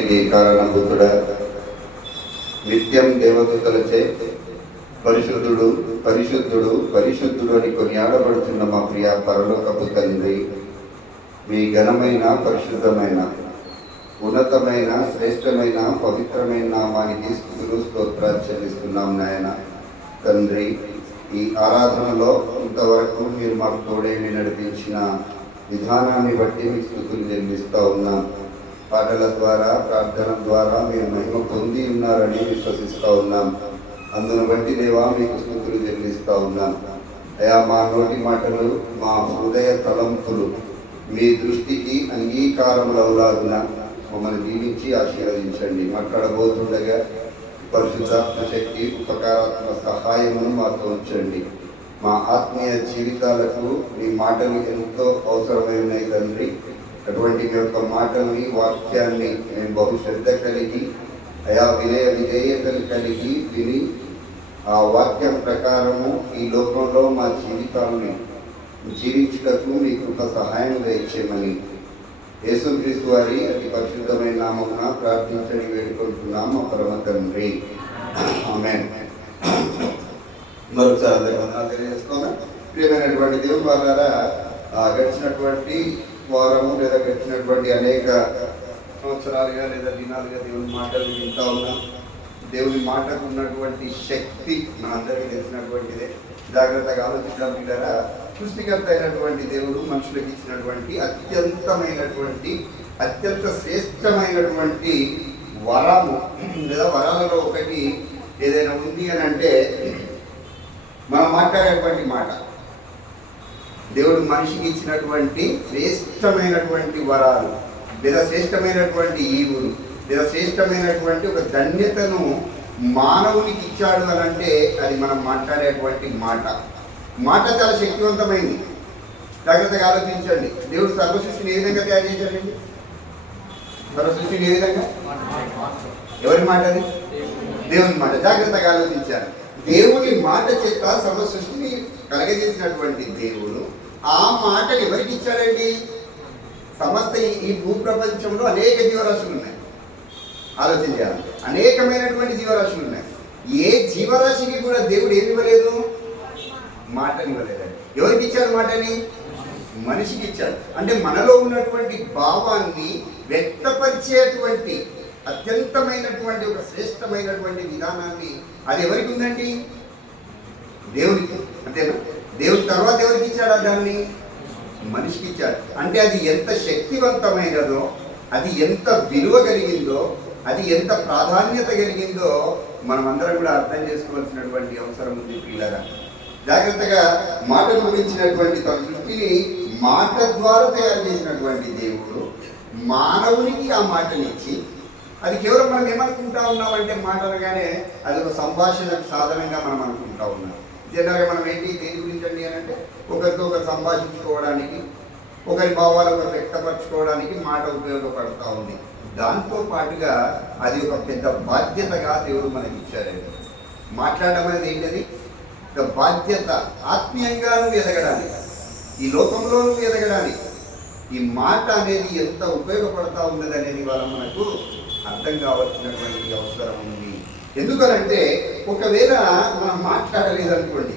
సృష్టికి కారణభూతుడ నిత్యం దేవదూతలచే పరిశుద్ధుడు పరిశుద్ధుడు పరిశుద్ధుడు అని కొనియాడబడుతున్న మా ప్రియ పరలోకపు తండ్రి, మీ ఘనమైన పరిశుద్ధమైన ఉన్నతమైన శ్రేష్టమైన పవిత్రమైన నామానికి స్తుతులు స్తోత్రాలు చెల్లిస్తున్నాం నాయన. తండ్రి, ఈ ఆరాధనలో ఇంతవరకు మీరు మాకు తోడేమి నడిపించిన విధానాన్ని బట్టి మీకు స్తుతులు చెల్లిస్తూ ఉన్నాం. పాటల ద్వారా ప్రార్థన ద్వారా మీరు మహిమ పొంది ఉన్నారని విశ్వసిస్తూ ఉన్నాం. అందును బట్టి దేవా మీకు స్తుతులు చెల్లిస్తూ ఉన్నాం. అయా, మా నోటి మాటలు మా హృదయ తలంపులు మీ దృష్టికి అంగీకారములవులాగున మమ్మల్ని దీవించి ఆశీర్వదించండి. మాట్లాడబోతుండగా పరిశుద్ధాత్మ శక్తి ఉపకారాత్మక సహాయమును మాతో ఉంచండి. మా ఆత్మీయ జీవితాలకు మీ మాటలు ఎంతో అవసరమైనవి తండ్రి. అటువంటి మీ యొక్క మాటల్ని వాక్యాన్ని మేము బహుశ్రద్ధ కలిగి అయా వినయ విధేయతలు కలిగి విని ఆ వాక్యం ప్రకారము ఈ లోకంలో మా జీవితాలని జీవించుటకు మీ కృప సహాయం దయచేయమని యేసుక్రీస్తు వారి అతి పరిశుద్ధమైన నామమున ప్రార్థించని వేడుకుంటున్నాము పరమ తండ్రి. ఆమేన్. మరొకసారి అందరికీ వందనాలు తెలియజేసుకోవాలి. ప్రియమైనటువంటి దేవుని వాళ్ళారా, గడిచినటువంటి వారము లేదా గడిచినటువంటి అనేక సంవత్సరాలుగా లేదా దినాలుగా దేవుని మాటలు వింటా ఉన్నాం. దేవుని మాటకు ఉన్నటువంటి శక్తి మనందరికీ తెలిసినటువంటిదే. జాగ్రత్తగా ఆలోచించడం ద్వారా సృష్టికర్త అయినటువంటి దేవుడు మనుషులకు ఇచ్చినటువంటి అత్యంత శ్రేష్టమైనటువంటి వరము లేదా వరాలలో ఒకటి ఏదైనా ఉంది అని అంటే మనం మాట్లాడేటువంటి మాట. దేవుడు మనిషికి ఇచ్చినటువంటి శ్రేష్టమైనటువంటి వరాలు లేదా శ్రేష్టమైనటువంటి ఈవులు లేదా శ్రేష్టమైనటువంటి ఒక ధన్యతను మానవునికి ఇచ్చాడు అని అంటే అది మనం మాట్లాడేటువంటి మాట. మాట చాలా శక్తివంతమైంది. జాగ్రత్తగా ఆలోచించండి. దేవుడు సర్వసృష్టిని ఏ విధంగా తయారు చేశాడండి? సర్వసృష్టిని ఏ విధంగా? ఎవరి మాట అది? దేవుని మాట. జాగ్రత్తగా ఆలోచించారు. దేవుని మాట చేత సర్వసృష్టిని కలగజేసినటువంటి దేవుడు ఆ మాటని ఎవరికి ఇచ్చాడండి? సమస్త ఈ భూప్రపంచంలో అనేక జీవరాశులు ఉన్నాయి. ఆలోచించాలి. అనేకమైనటువంటి జీవరాశులు ఉన్నాయి. ఏ జీవరాశికి కూడా దేవుడు ఏమి ఇవ్వలేదు? మాటని ఇవ్వలేదండి. ఎవరికి ఇచ్చాడు మాటని? మనిషికి ఇచ్చాడు. అంటే మనలో ఉన్నటువంటి భావాన్ని వ్యక్తపరిచేటువంటి అత్యంతమైనటువంటి ఒక శ్రేష్టమైనటువంటి విధానాన్ని అది ఎవరికి ఉందండి? దేవునికి. అంతేనా? దేవుడి తర్వాత ఎవరికి ఇచ్చాడు దాన్ని? మనిషికి ఇచ్చాడు. అంటే అది ఎంత శక్తివంతమైనదో, అది ఎంత విలువ కలిగిందో, అది ఎంత ప్రాధాన్యత కలిగిందో మనం అందరం కూడా అర్థం చేసుకోవాల్సినటువంటి అవసరం ఉంది పిల్లగా. జాగ్రత్తగా మాటను గురించినటువంటి తన సృష్టిని మాట ద్వారా తయారు చేసినటువంటి దేవుడు మానవునికి ఆ మాటనిచ్చి అది కేవలం మనం ఏమనుకుంటా ఉన్నామంటే మాట అనగానే అది ఒక సంభాషణ సాధనంగా మనం అనుకుంటా ఉన్నాం. జనరల్గా మనం ఏంటి దేని గురించి అండి అని అంటే ఒకరితో ఒకరు సంభాషించుకోవడానికి, ఒకరి భావాలు ఒకరు వ్యక్తపరచుకోవడానికి మాట ఉపయోగపడుతూ ఉంది. దాంతో పాటుగా అది ఒక పెద్ద బాధ్యతగా దేవుడు మనకి ఇచ్చారండి. మాట్లాడడం అనేది ఏంటది? ఒక బాధ్యత. ఆత్మీయంగాను ఎదగడానికి, ఈ లోకంలోనూ ఎదగడానికి ఈ మాట అనేది ఎంత ఉపయోగపడతా ఉన్నది అనేది వాళ్ళ మనకు అర్థం కావాల్సినటువంటి అవసరం ఉంది. ఎందుకనంటే ఒకవేళ మనం మాట్లాడలేదనుకోండి,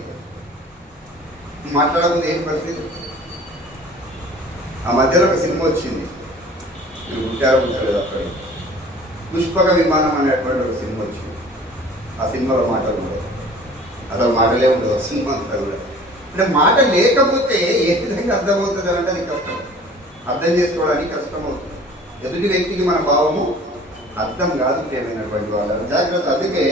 మాట్లాడకుండా ఏంటి పరిస్థితి? ఆ మధ్యలో ఒక సినిమా వచ్చింది, ఉంటారు అక్కడ పుష్పక విమానం అనేటువంటి ఒక సినిమా వచ్చింది. ఆ సినిమాలో మాటలు ఉండవు, అసలు మాటలే ఉండదు సినిమా అంతా కూడా. అంటే మాట లేకపోతే ఏ విధంగా అర్థమవుతుంది అంటే అది కష్టం, అర్థం చేసుకోవడానికి కష్టమవుతుంది. ఎదుటి వ్యక్తికి మన భావము అర్థం కాదు. ప్రియమైనటువంటి వాళ్ళ జాగ్రత్త. అందుకే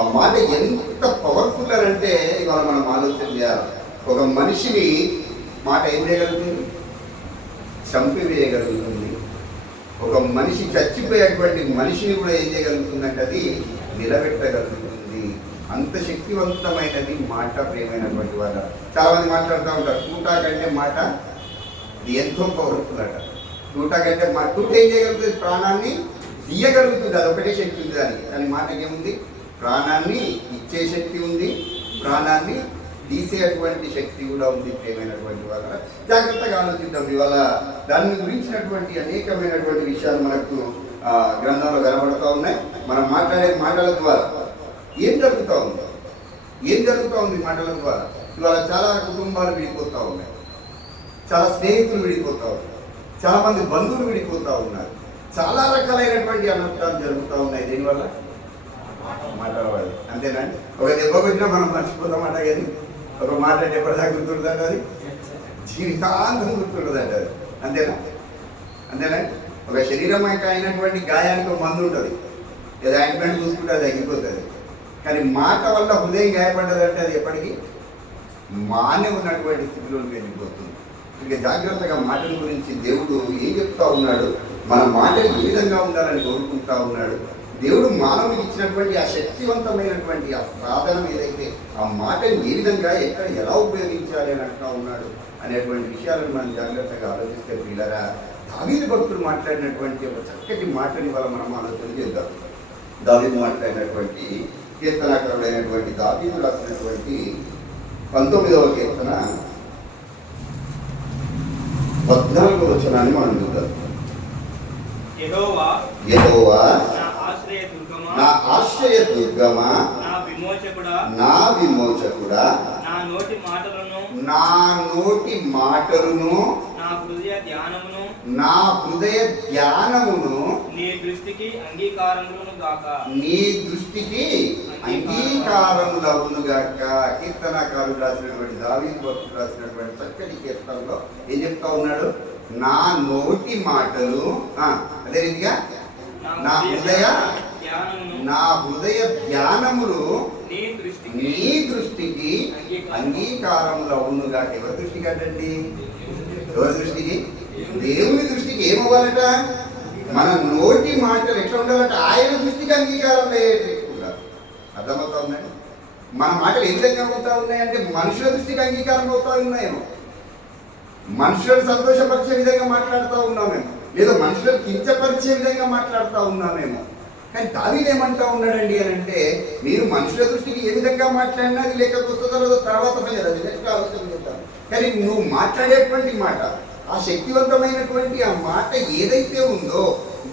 ఆ మాట ఎంత పవర్ఫుల్ అని అంటే ఇవాళ మనం ఆలోచన చేయాలి. ఒక మనిషిని మాట ఏం చేయగలుగుతుంది? చంపివేయగలుగుతుంది. ఒక మనిషి చచ్చిపోయేటువంటి మనిషిని కూడా ఏం చేయగలుగుతుందంటే అది నిలబెట్టగలుగుతుంది. అంత శక్తివంతమైనది మాట. ప్రియమైనటువంటి వాళ్ళ చాలా మంది మాట్లాడుతూ ఉంటారు, తూటా కంటే మాట అది ఎంతో పవర్ఫుల్ అట. తూటా కంటే తూట ఏం చేయగలుగుతుంది? ప్రాణాన్ని తీయగలుగుతుంది. అదొకటే శక్తి ఉంది దానికి. దాని మాటకి ఏముంది? ప్రాణాన్ని ఇచ్చే శక్తి ఉంది, ప్రాణాన్ని తీసేటువంటి శక్తి కూడా ఉంది. ప్రియమైనటువంటి వాళ్ళ జాగ్రత్తగా ఆలోచిద్దాం. ఇవాళ దాని గురించినటువంటి అనేకమైనటువంటి విషయాలు మనకు గ్రంథంలో కనబడుతూ ఉన్నాయి. మనం మాట్లాడే మాటల ద్వారా ఏం జరుగుతూ ఉంది, ఏం జరుగుతూ ఉంది మాటల ద్వారా? ఇవాళ చాలా కుటుంబాలు విడిపోతూ ఉన్నాయి, చాలా స్నేహితులు విడిపోతూ ఉన్నారు, చాలామంది బంధువులు విడిపోతూ ఉన్నారు, చాలా రకాలైనటువంటి అనర్థాలు జరుగుతూ ఉన్నాయి. దీనివల్ల మాటల వల్ల. అంతేనండి, ఒక దెబ్బ కొట్టినా మనం మర్చిపోతామాట, కానీ ఒక మాట ఎప్పటిదాకా గుర్తుంటుందంట, అది జీవితాంతం గుర్తుంటుందంట అది. అంతేనా? అంతేనండి. ఒక శరీరం అయినటువంటి గాయానికి ఒక మందు ఉంటుంది, ఏదో ఆయింట్మెంట్ చూసుకుంటే అది తగ్గిపోతుంది. కానీ మాట వల్ల హృదయం గాయపడ్డదంటే అది ఎప్పటికీ మానే ఉన్నటువంటి స్థితిలోకి వెళ్ళిపోతుంది. ఇక జాగ్రత్తగా మాటల గురించి దేవుడు ఏం చెప్తా ఉన్నాడు, మన మాటలు ఏ విధంగా ఉండాలని కోరుకుంటా ఉన్నాడు. దేవుడు మానవునికి ఇచ్చినటువంటి ఆ శక్తివంతమైనటువంటి ఆ సాధనం ఏదైతే, ఆ మాటని ఏ విధంగా ఎక్కడ ఎలా ఉపయోగించాలి అని అంటా ఉన్నాడు అనేటువంటి విషయాలను మనం జాగ్రత్తగా ఆలోచిస్తే పిల్లరా, దావీదు భక్తులు మాట్లాడినటువంటి ఒక చక్కటి మాటని వల్ల మనం ఆలోచన చేద్దాం. దావీదు మాట్లాడినటువంటి కీర్తనాకారుడైనటువంటి దావీదు రాసినటువంటి 19వ కీర్తన 14వ వచనాన్ని మనం చూద్దాం. యెహోవా నా ఆశ్రయ దుర్గమా, నా విమోచకుడా, నా నోటి మాటలను నా హృదయ ధ్యానమును నీ దృష్టికి అంగీకారములవును గాక. కీర్తనాకారుడు రాసినటువంటి దావీదు భక్తుడు రాసినటువంటి చక్కటి కీర్తనలో ఏం చెప్తా ఉన్నాడు? నా నోటి మాటలు, అదే రీతిగా నా హృదయ ధ్యానములు నీ దృష్టికి అంగీకారములు అవునుగా. ఎవరి దృష్టికి అంటండి? ఎవరి దృష్టికి? దేవుని దృష్టికి ఏమవ్వాలట? మన నోటి మాటలు ఎట్లా ఉండాలంటే ఆయన దృష్టికి అంగీకారం లేకుండా. అర్థమవుతా ఉందండి? మన మాటలు ఏ విధంగా అవుతా ఉన్నాయంటే మనుషుల దృష్టికి అంగీకారం అవుతా ఉన్నాయేమో, మనుషులను సంతోషపరిచే విధంగా మాట్లాడుతూ ఉన్నామేమో, లేదా మనుషులను కించపరిచే విధంగా మాట్లాడుతూ ఉన్నామేమో. కానీ దావీదు ఏమంటా ఉన్నాడండి అని అంటే, మీరు మనుషుల దృష్టికి ఏ విధంగా మాట్లాడినా అది లేకపోతుందో తర్వాత అది నెక్స్ట్ ఆలోచన చేద్దాం. కానీ నువ్వు మాట్లాడేటువంటి మాట, ఆ శక్తివంతమైనటువంటి ఆ మాట ఏదైతే ఉందో,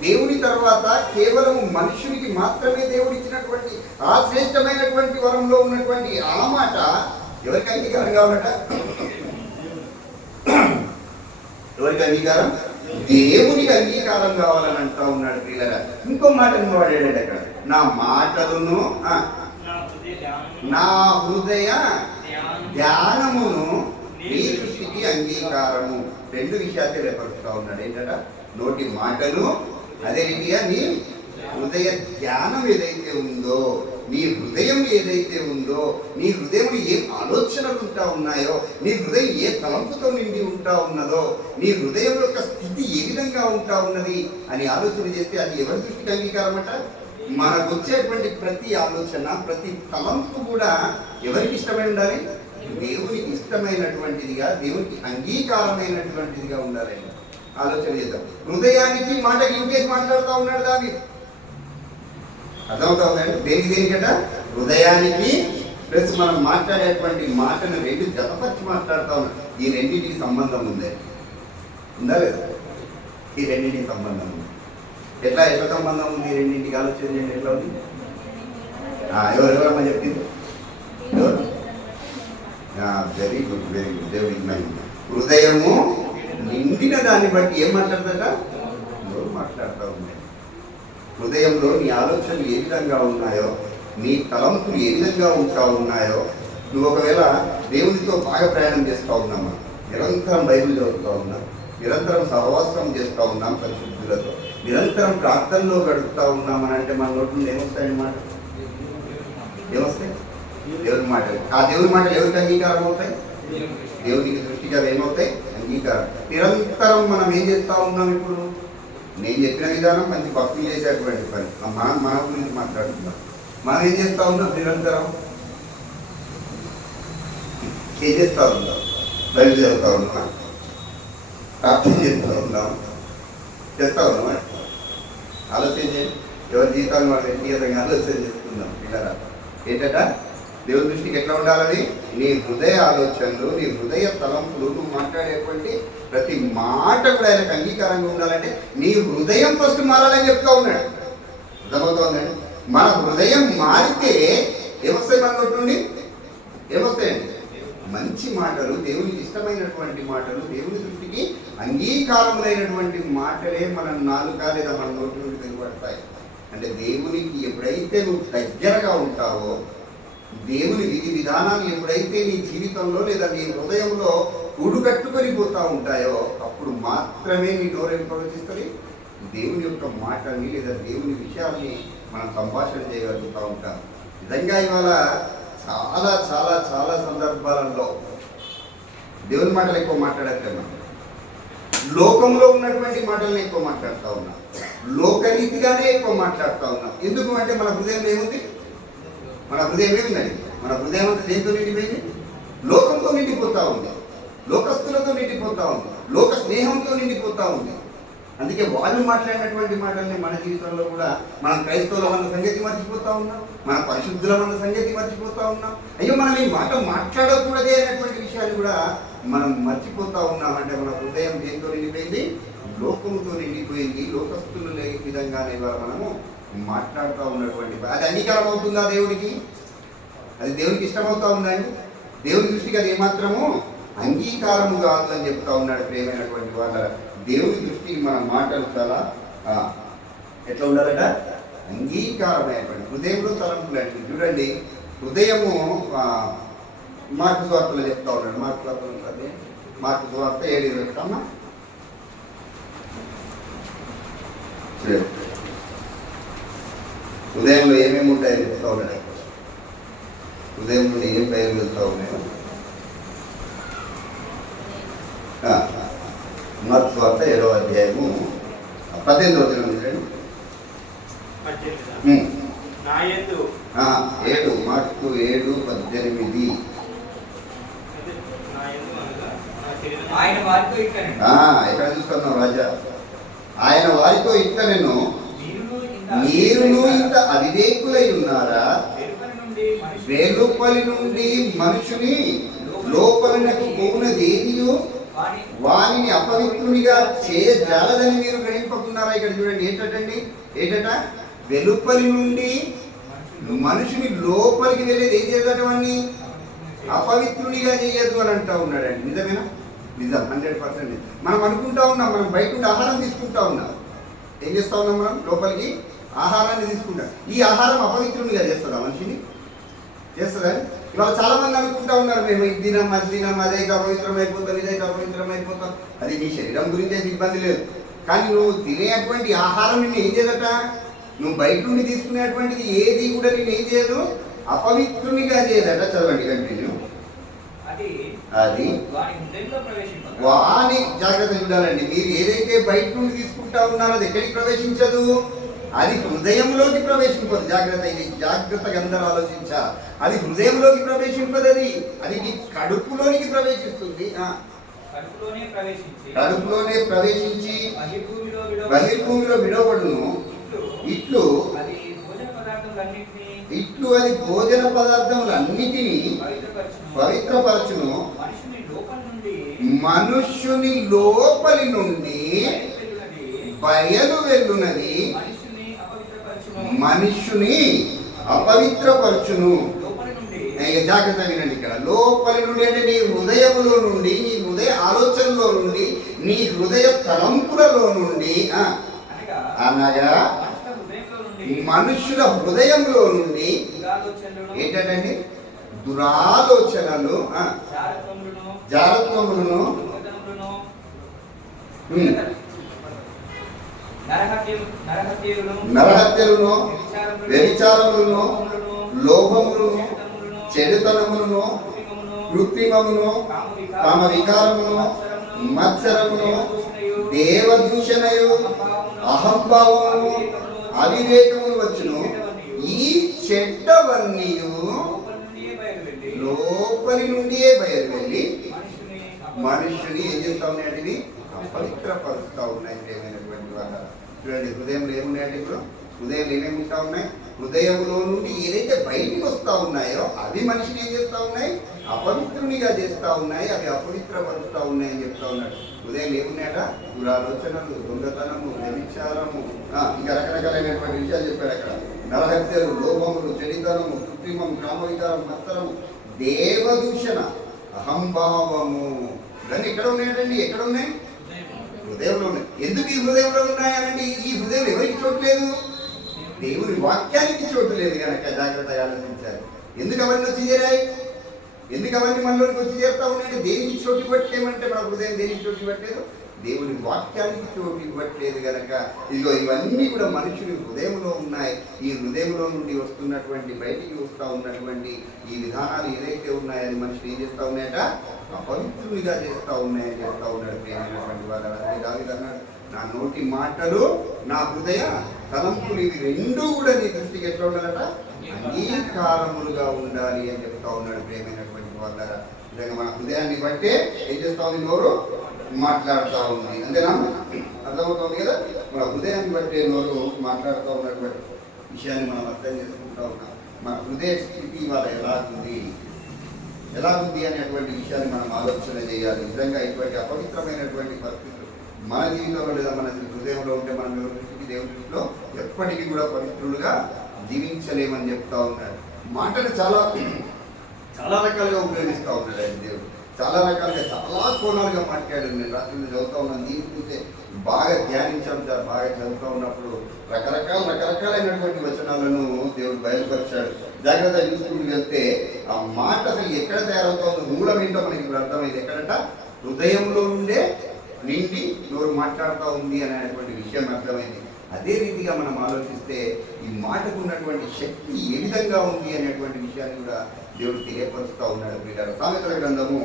దేవుని తర్వాత కేవలం మనుషునికి మాత్రమే దేవుడు ఇచ్చినటువంటి ఆ శ్రేష్టమైనటువంటి వరంలో ఉన్నటువంటి ఆ మాట ఎవరికి అంగీకారం కావాలట? ఎవరికి అంగీకారం? దేవునికి అంగీకారం కావాలని అంటా ఉన్నాడు పిల్లరా. ఇంకో మాట వాడాడు అక్కడ, నా మాటలను నా హృదయ ధ్యానమును నీ దృష్టికి అంగీకారము. రెండు విషయాలు రేపరుస్తూ ఉన్నాడు. ఏంటట? నోటి మాటలు, అదే రీతిగా నీ హృదయ ధ్యానం ఏదైతే ఉందో, నీ హృదయం ఏదైతే ఉందో, నీ హృదయం ఏ ఆలోచనలు ఉంటా ఉన్నాయో, నీ హృదయం ఏ తలంపుతో నిండి ఉంటా ఉన్నదో, నీ హృదయం యొక్క స్థితి ఏ విధంగా ఉంటా ఉన్నది అని ఆలోచన చేస్తే అది ఎవరి దృష్టికి అంగీకారం అంట? మనకు వచ్చేటువంటి ప్రతి ఆలోచన, ప్రతి తలంపు కూడా ఎవరికి ఇష్టమై ఉండాలి? దేవునికి ఇష్టమైనటువంటిదిగా, దేవునికి అంగీకారమైనటువంటిదిగా ఉండాలని ఆలోచన చేద్దాం. హృదయానికి మాటకి ఇంకేసి మాట్లాడుతూ ఉన్నాడు దావీదు. అర్థమవుతా ఉందండి? దేనికట? హృదయానికి ప్లస్ మనం మాట్లాడేటువంటి మాటను రెండు జతపరిచి మాట్లాడుతూ ఉన్నాడు. ఈ రెండింటికి సంబంధం ఉందే, ఉందా లేదా? ఈ రెండింటికి సంబంధం ఉంది. ఎట్లా సంబంధం ఉంది ఈ రెండింటికి? ఆలోచన చేయండి. ఎట్లా ఉంది? ఎవరెవరమ్మా చెప్పింది? ఎవరు? Very good, very good. దేవుడికి మహిమ. హృదయము నిండిన దాన్ని బట్టి ఏం మాట్లాడదట? నోరు మాట్లాడుతూ ఉంది. హృదయంలో నీ ఆలోచనలు ఏ విధంగా ఉన్నాయో, నీ తలంపులు ఏ విధంగా ఉంటా ఉన్నాయో. నువ్వు ఒకవేళ దేవునితో బాగా ప్రయాణం చేస్తూ ఉన్నామా, నిరంతరం బైబిల్ చదువుతూ ఉన్నాం, నిరంతరం సహవాసం చేస్తూ ఉన్నాం పరిశుద్ధులతో, నిరంతరం ప్రార్థనలో గడుపుతూ ఉన్నామని అంటే మన నోటి నుండి ఏమొస్తాయన్నమాట? ఏమొస్తాయి? దేవుని మాటలు. ఆ దేవుని మాటలు ఎవరికి అంగీకారం అవుతాయి? దేవునికి దృష్టిగా ఏమవుతాయి? అంగీకారం. నిరంతరం మనం ఏం చేస్తూ ఉన్నాం? ఇప్పుడు నేను చెప్పిన విధానం మంచి భక్తులు చేసేటువంటి పని. మన గురించి మాట్లాడుతున్నాం. మనం ఏం చేస్తూ ఉన్నాం? నిరంతరం ఏం చేస్తూ ఉన్నాం? బయలు చదువుతూ ఉన్నాం, ప్రార్థన చేస్తూ ఉన్నాం, చేస్తూ ఉన్నాం. ఆలోచన చేయండి. ఎవరి జీవితాలు వాళ్ళు వ్యక్తిగతంగా ఆలోచన చేసుకుందాం పిల్లరా. ఏంటట? దేవుని దృష్టికి ఎట్లా ఉండాలని? నీ హృదయ ఆలోచనలు, నీ హృదయ తలంపులు, నువ్వు మాట్లాడేటువంటి ప్రతి మాట కూడా ఆయనకు అంగీకారంగా ఉండాలంటే నీ హృదయం ఫస్ట్ మారాలని చెప్తా ఉన్నాడు. అర్థమవుతోందండి? మన హృదయం మారితే ఏమొస్తాయి? మన నోటి నుండి ఏమొస్తాయండి? మంచి మాటలు, దేవునికి ఇష్టమైనటువంటి మాటలు, దేవుని దృష్టికి అంగీకారములైనటువంటి మాటలే మన నాలుక లేదా మన నోటి నుండి వెలువడతాయి. అంటే దేవునికి ఎప్పుడైతే నువ్వు దగ్గరగా ఉంటావో, దేవుని విధి విధానాలు ఎప్పుడైతే నీ జీవితంలో లేదా నీ హృదయంలో కూడుకట్టుకొని పోతూ ఉంటాయో అప్పుడు మాత్రమే నీ నోరేం ప్రవర్తిస్తుంది? దేవుని యొక్క మాటల్ని లేదా దేవుని విషయాల్ని మనం సంభాషణ చేయగలుగుతూ ఉంటాం. నిజంగా ఇవాళ చాలా చాలా చాలా సందర్భాలలో దేవుని మాటలు ఎక్కువ మాట్లాడక్కర్లా, లోకంలో ఉన్నటువంటి మాటలను ఎక్కువ మాట్లాడుతూ ఉన్నాం, లోకరీతిగానే ఎక్కువ మాట్లాడుతూ ఉన్నాం. ఎందుకు అంటే మన హృదయంలో ఏముంది? మన హృదయం ఏముందండి? మన హృదయం అంతా దేంతో నిండిపోయింది? లోకంతో నిండిపోతూ ఉంది, లోకస్తులతో నిండిపోతూ ఉంది, లోక స్నేహంతో నిండిపోతూ ఉంది. అందుకే వాళ్ళు మాట్లాడినటువంటి మాటల్ని మన జీవితంలో కూడా మనం క్రైస్తవులమన్న సంగతి మర్చిపోతూ ఉన్నాం, మన పరిశుద్ధులమన్న సంగతి మర్చిపోతూ ఉన్నాం. అయ్యో మనం ఈ మాట మాట్లాడకూడదే అనేటువంటి విషయాన్ని కూడా మనం మర్చిపోతూ ఉన్నాం. అంటే మన హృదయం దేంతో నిండిపోయింది? లోకంతో నిండిపోయింది. లోకస్తులు లేని విధంగానే ఇవాళ మనము మాట్లాడుతూ ఉన్నటువంటి అది అంగీకారం అవుతుందా దేవుడికి? అది దేవునికి ఇష్టమవుతా ఉందండి? దేవుని దృష్టికి అది ఏమాత్రము అంగీకారము కాదు అని చెప్తా ఉన్నాడు. ప్రియమైనటువంటి వాళ్ళ దేవుని దృష్టికి మన మాటలు చాలా ఎట్లా ఉండాలట? అంగీకారమైనటువంటి హృదయంలో తలంపులు అంటే చూడండి, హృదయము మార్కు సువార్తలో చెప్తా ఉన్నాడు. మార్కు సువార్త మార్కు సువార్త 7:20 హృదయంలో ఏమేమి ఉంటాయని చెప్తా ఉన్నాడు. హృదయం నుండి ఏం బయలు వెళ్తూ ఉన్నాయో మార్కు సువార్త 7వ అధ్యాయము 18వ వచనం చూడండి. 7 మార్కు 7:18 ఎక్కడ చూస్తున్నావు రాజా? ఆయన వారితో ఇట్లా నేను మీరును ఇంత అవివేకులై ఉన్నారా? వెలుపలి నుండి మనుషుని లోపలకు పోవునదేదియో వానిని అపవిత్రునిగా చేయజాలదని మీరు గ్రహింపకున్నారా? ఇక్కడ చూడండి ఏంటట? వెలుపలి నుండి మనుషుని లోపలికి వెళ్ళేది ఏం చేయదట? వాడిని అపవిత్రునిగా చేయొద్దు అని అంటా ఉన్నాడండి. నిజమేనా? నిజం, 100%. మనం అనుకుంటా ఉన్నాం, మనం బయట నుండి ఆహారం తీసుకుంటా ఉన్నాం. ఏం చేస్తా ఉన్నాం? మనం లోపలికి ఆహారాన్ని తీసుకుంటాం. ఈ ఆహారం అపవిత్రునిగా చేస్తుందా? మనిషిని చేస్తుందా? ఇవాళ చాలా మంది అనుకుంటా ఉన్నారు, మేము ఇది తినం, అది తినం, అదైతే అపవిత్రం అయిపోతాం, ఇదైతే అపవిత్రం అయిపోతాం. అది నీ శరీరం గురించి అయితే ఇబ్బంది లేదు, కానీ నువ్వు తినేటువంటి ఆహారం నిన్ను ఏం చేయదట? నువ్వు బయట నుండి తీసుకునేటువంటిది ఏది కూడా నిన్ను ఏం చేయదు? అపవిత్రునిగా చేయదట. చదవండి, కంటిన్యూ. అది వాని జాగ్రత్త చూడాలండి. మీరు ఏదైతే బయట నుండి తీసుకుంటా ఉన్నారో అది ఎక్కడికి ప్రవేశించదు? అది హృదయంలోకి ప్రవేశింపదు. జాగ్రత్త, ఇది జాగ్రత్తగా అందరూ ఆలోచించాలి. అది హృదయంలోకి ప్రవేశింపదు, అది నీ కడుపులోనికి ప్రవేశిస్తుంది. కడుపులోనే ప్రవేశించి బహిర్భూమిలో విడవబడును. ఇట్లు అది భోజన పదార్థములన్నిటినీ పవిత్రపరచును. మనుష్యుని లోపలి నుండి బయలు వెళ్ళునది మనుష్యుని అపవిత్రపరచును. జాగ్రత్త వినండి. ఇక్కడ లోపలి నుండి అంటే నీ హృదయములో నుండి, నీ హృదయ ఆలోచనలో నుండి, నీ హృదయ తలంపులలో నుండి, అనగా మనుషుల హృదయంలో నుండి ఏంటంటే దురాలోచనలు, జారత్వములను, నరహత్యలను, వ్యభిచారములను, లోభములను, చెడుతనములను, కృత్రిమమును, కామ వికారమును, మత్సరమును, దేవదూషణయు, అహంభావమును, అవివేకమును వచ్చును. ఈ చెడ్డవన్నీ లోపలి నుండియే బయలు వెళ్ళి మనుషుని ఏం చేస్తా ఉన్నాయంటే అపవిత్రపరుస్తూ ఉన్నాయి. ప్రియమైనటువంటి వాళ్ళ చూడండి, హృదయంలో ఏమున్నాయంటే ఇప్పుడు హృదయంలో ఏమేమి ఉంటా ఉన్నాయి? హృదయంలో నుండి ఏదైతే బయటికి వస్తూ ఉన్నాయో అవి మనిషిని ఏం చేస్తూ ఉన్నాయి? అపవిత్రునిగా చేస్తూ ఉన్నాయి, అవి అపవిత్రపరుస్తూ ఉన్నాయి అని చెప్తా ఉన్నాడు. హృదయం ఏమున్నాయట? దురాలోచనలు, దొంగతనము, వ్యభిచారము, ఇంకా రకరకాలైనటువంటి విషయాలు చెప్పాడు అక్కడ. నరహత్యలు, లోభములు, చెడితనము, కృత్రిమము, కామవికారం, మత్తరము, దేవదూషణ, అహంభావము. ఇవన్నీ ఎక్కడ ఉన్నాయండి? ఎక్కడ ఉన్నాయి? హృదయంలో ఉన్నాయి. ఎందుకు ఈ హృదయంలో ఉన్నాయనండి? ఈ హృదయం ఎవరికి చోట్లేదు? దేవుని వాక్యానికి చోటు లేదు కనుక జాగ్రత్తగా ఆలోచించాలి. ఎందుకు అవన్నీ వచ్చి చేరాయి? ఎందుకు అవన్నీ మనలోనికి వచ్చి చేరుతా ఉన్నాయంటే దేనికి చోటు ఇవ్వట్లేమంటే మన హృదయం దేనికి చోటు ఇవ్వట్లేదు? దేవుని వాక్యానికి చోటు ఇవ్వట్లేదు కనుక ఇదిగో ఇవన్నీ కూడా మనుషుని హృదయంలో ఉన్నాయి. ఈ హృదయంలో నుండి వస్తున్నటువంటి బయటికి వస్తూ ఉన్నటువంటి ఈ విధానాలు ఏదైతే ఉన్నాయని మనుషులు ఏం చేస్తూ ఉన్నాయట? అపవిత్రునిగా చేస్తూ ఉన్నాయని చెప్తా ఉన్నాడు. ప్రియమైనటువంటి వాళ్ళ దావీదు అన్నాడు, నా నోటి మాటలు, నా హృదయ తలంపులు ఇవి రెండూ కూడా నీ దృష్టికి ఎట్లా ఉండాలట? అంగీకారములుగా ఉండాలి అని చెప్తా ఉన్నాడు. ప్రియమైనటువంటి వాళ్ళ నిజంగా మన హృదయాన్ని బట్టే ఏం చేస్తా ఉంది? నోరు మాట్లాడుతూ ఉంది. అంతేనా? అర్థమవుతుంది కదా? మన హృదయాన్ని బట్టే నోరు మాట్లాడుతూ ఉన్నటువంటి విషయాన్ని మనం అర్థం చేసుకుంటూ ఉన్నాం. మన హృదయ స్థితి ఇవాళ ఎలా ఉంది అనేటువంటి విషయాన్ని మనం ఆలోచన చేయాలి. నిజంగా ఇటువంటి అపవిత్రమైనటువంటి పరిస్థితులు మన జీవితంలో లేదా మన హృదయంలో ఉంటే మనం దేవుని దృష్టిలో ఎప్పటికీ కూడా పవిత్రులుగా జీవించలేమని చెప్తా ఉన్నాడు. మాటలు చాలా రకాలుగా ఉపయోగిస్తూ ఉన్నాడు ఆయన దేవుడు. చాలా రకాలుగా చాలా కోణాలుగా మాట్లాడాడు. నేను రాత్రి చదువుతా ఉన్నాను. దీని చూస్తే బాగా ధ్యానించాం సార్. బాగా చదువుతూ ఉన్నప్పుడు రకరకాలైనటువంటి వచనాలను దేవుడు బయలుపరిచాడు. జాగ్రత్తగా చూసుకుంటూ వెళ్తే ఆ మాట అసలు ఎక్కడ తయారవుతుందో మూలం ఏంటో మనకి ఇప్పుడు అర్థమైంది. ఎక్కడట? హృదయంలో ఉండే నిండి నోరు మాట్లాడుతూ ఉంది అనేటువంటి విషయం అర్థమైంది. అదే రీతిగా మనం ఆలోచిస్తే ఈ మాటకు ఉన్నటువంటి శక్తి ఏ విధంగా ఉంది అనేటువంటి విషయాన్ని కూడా దేవుడు తెలియపరుస్తూ ఉన్నాడు. ప్రియులారా, సామెతల గ్రంథము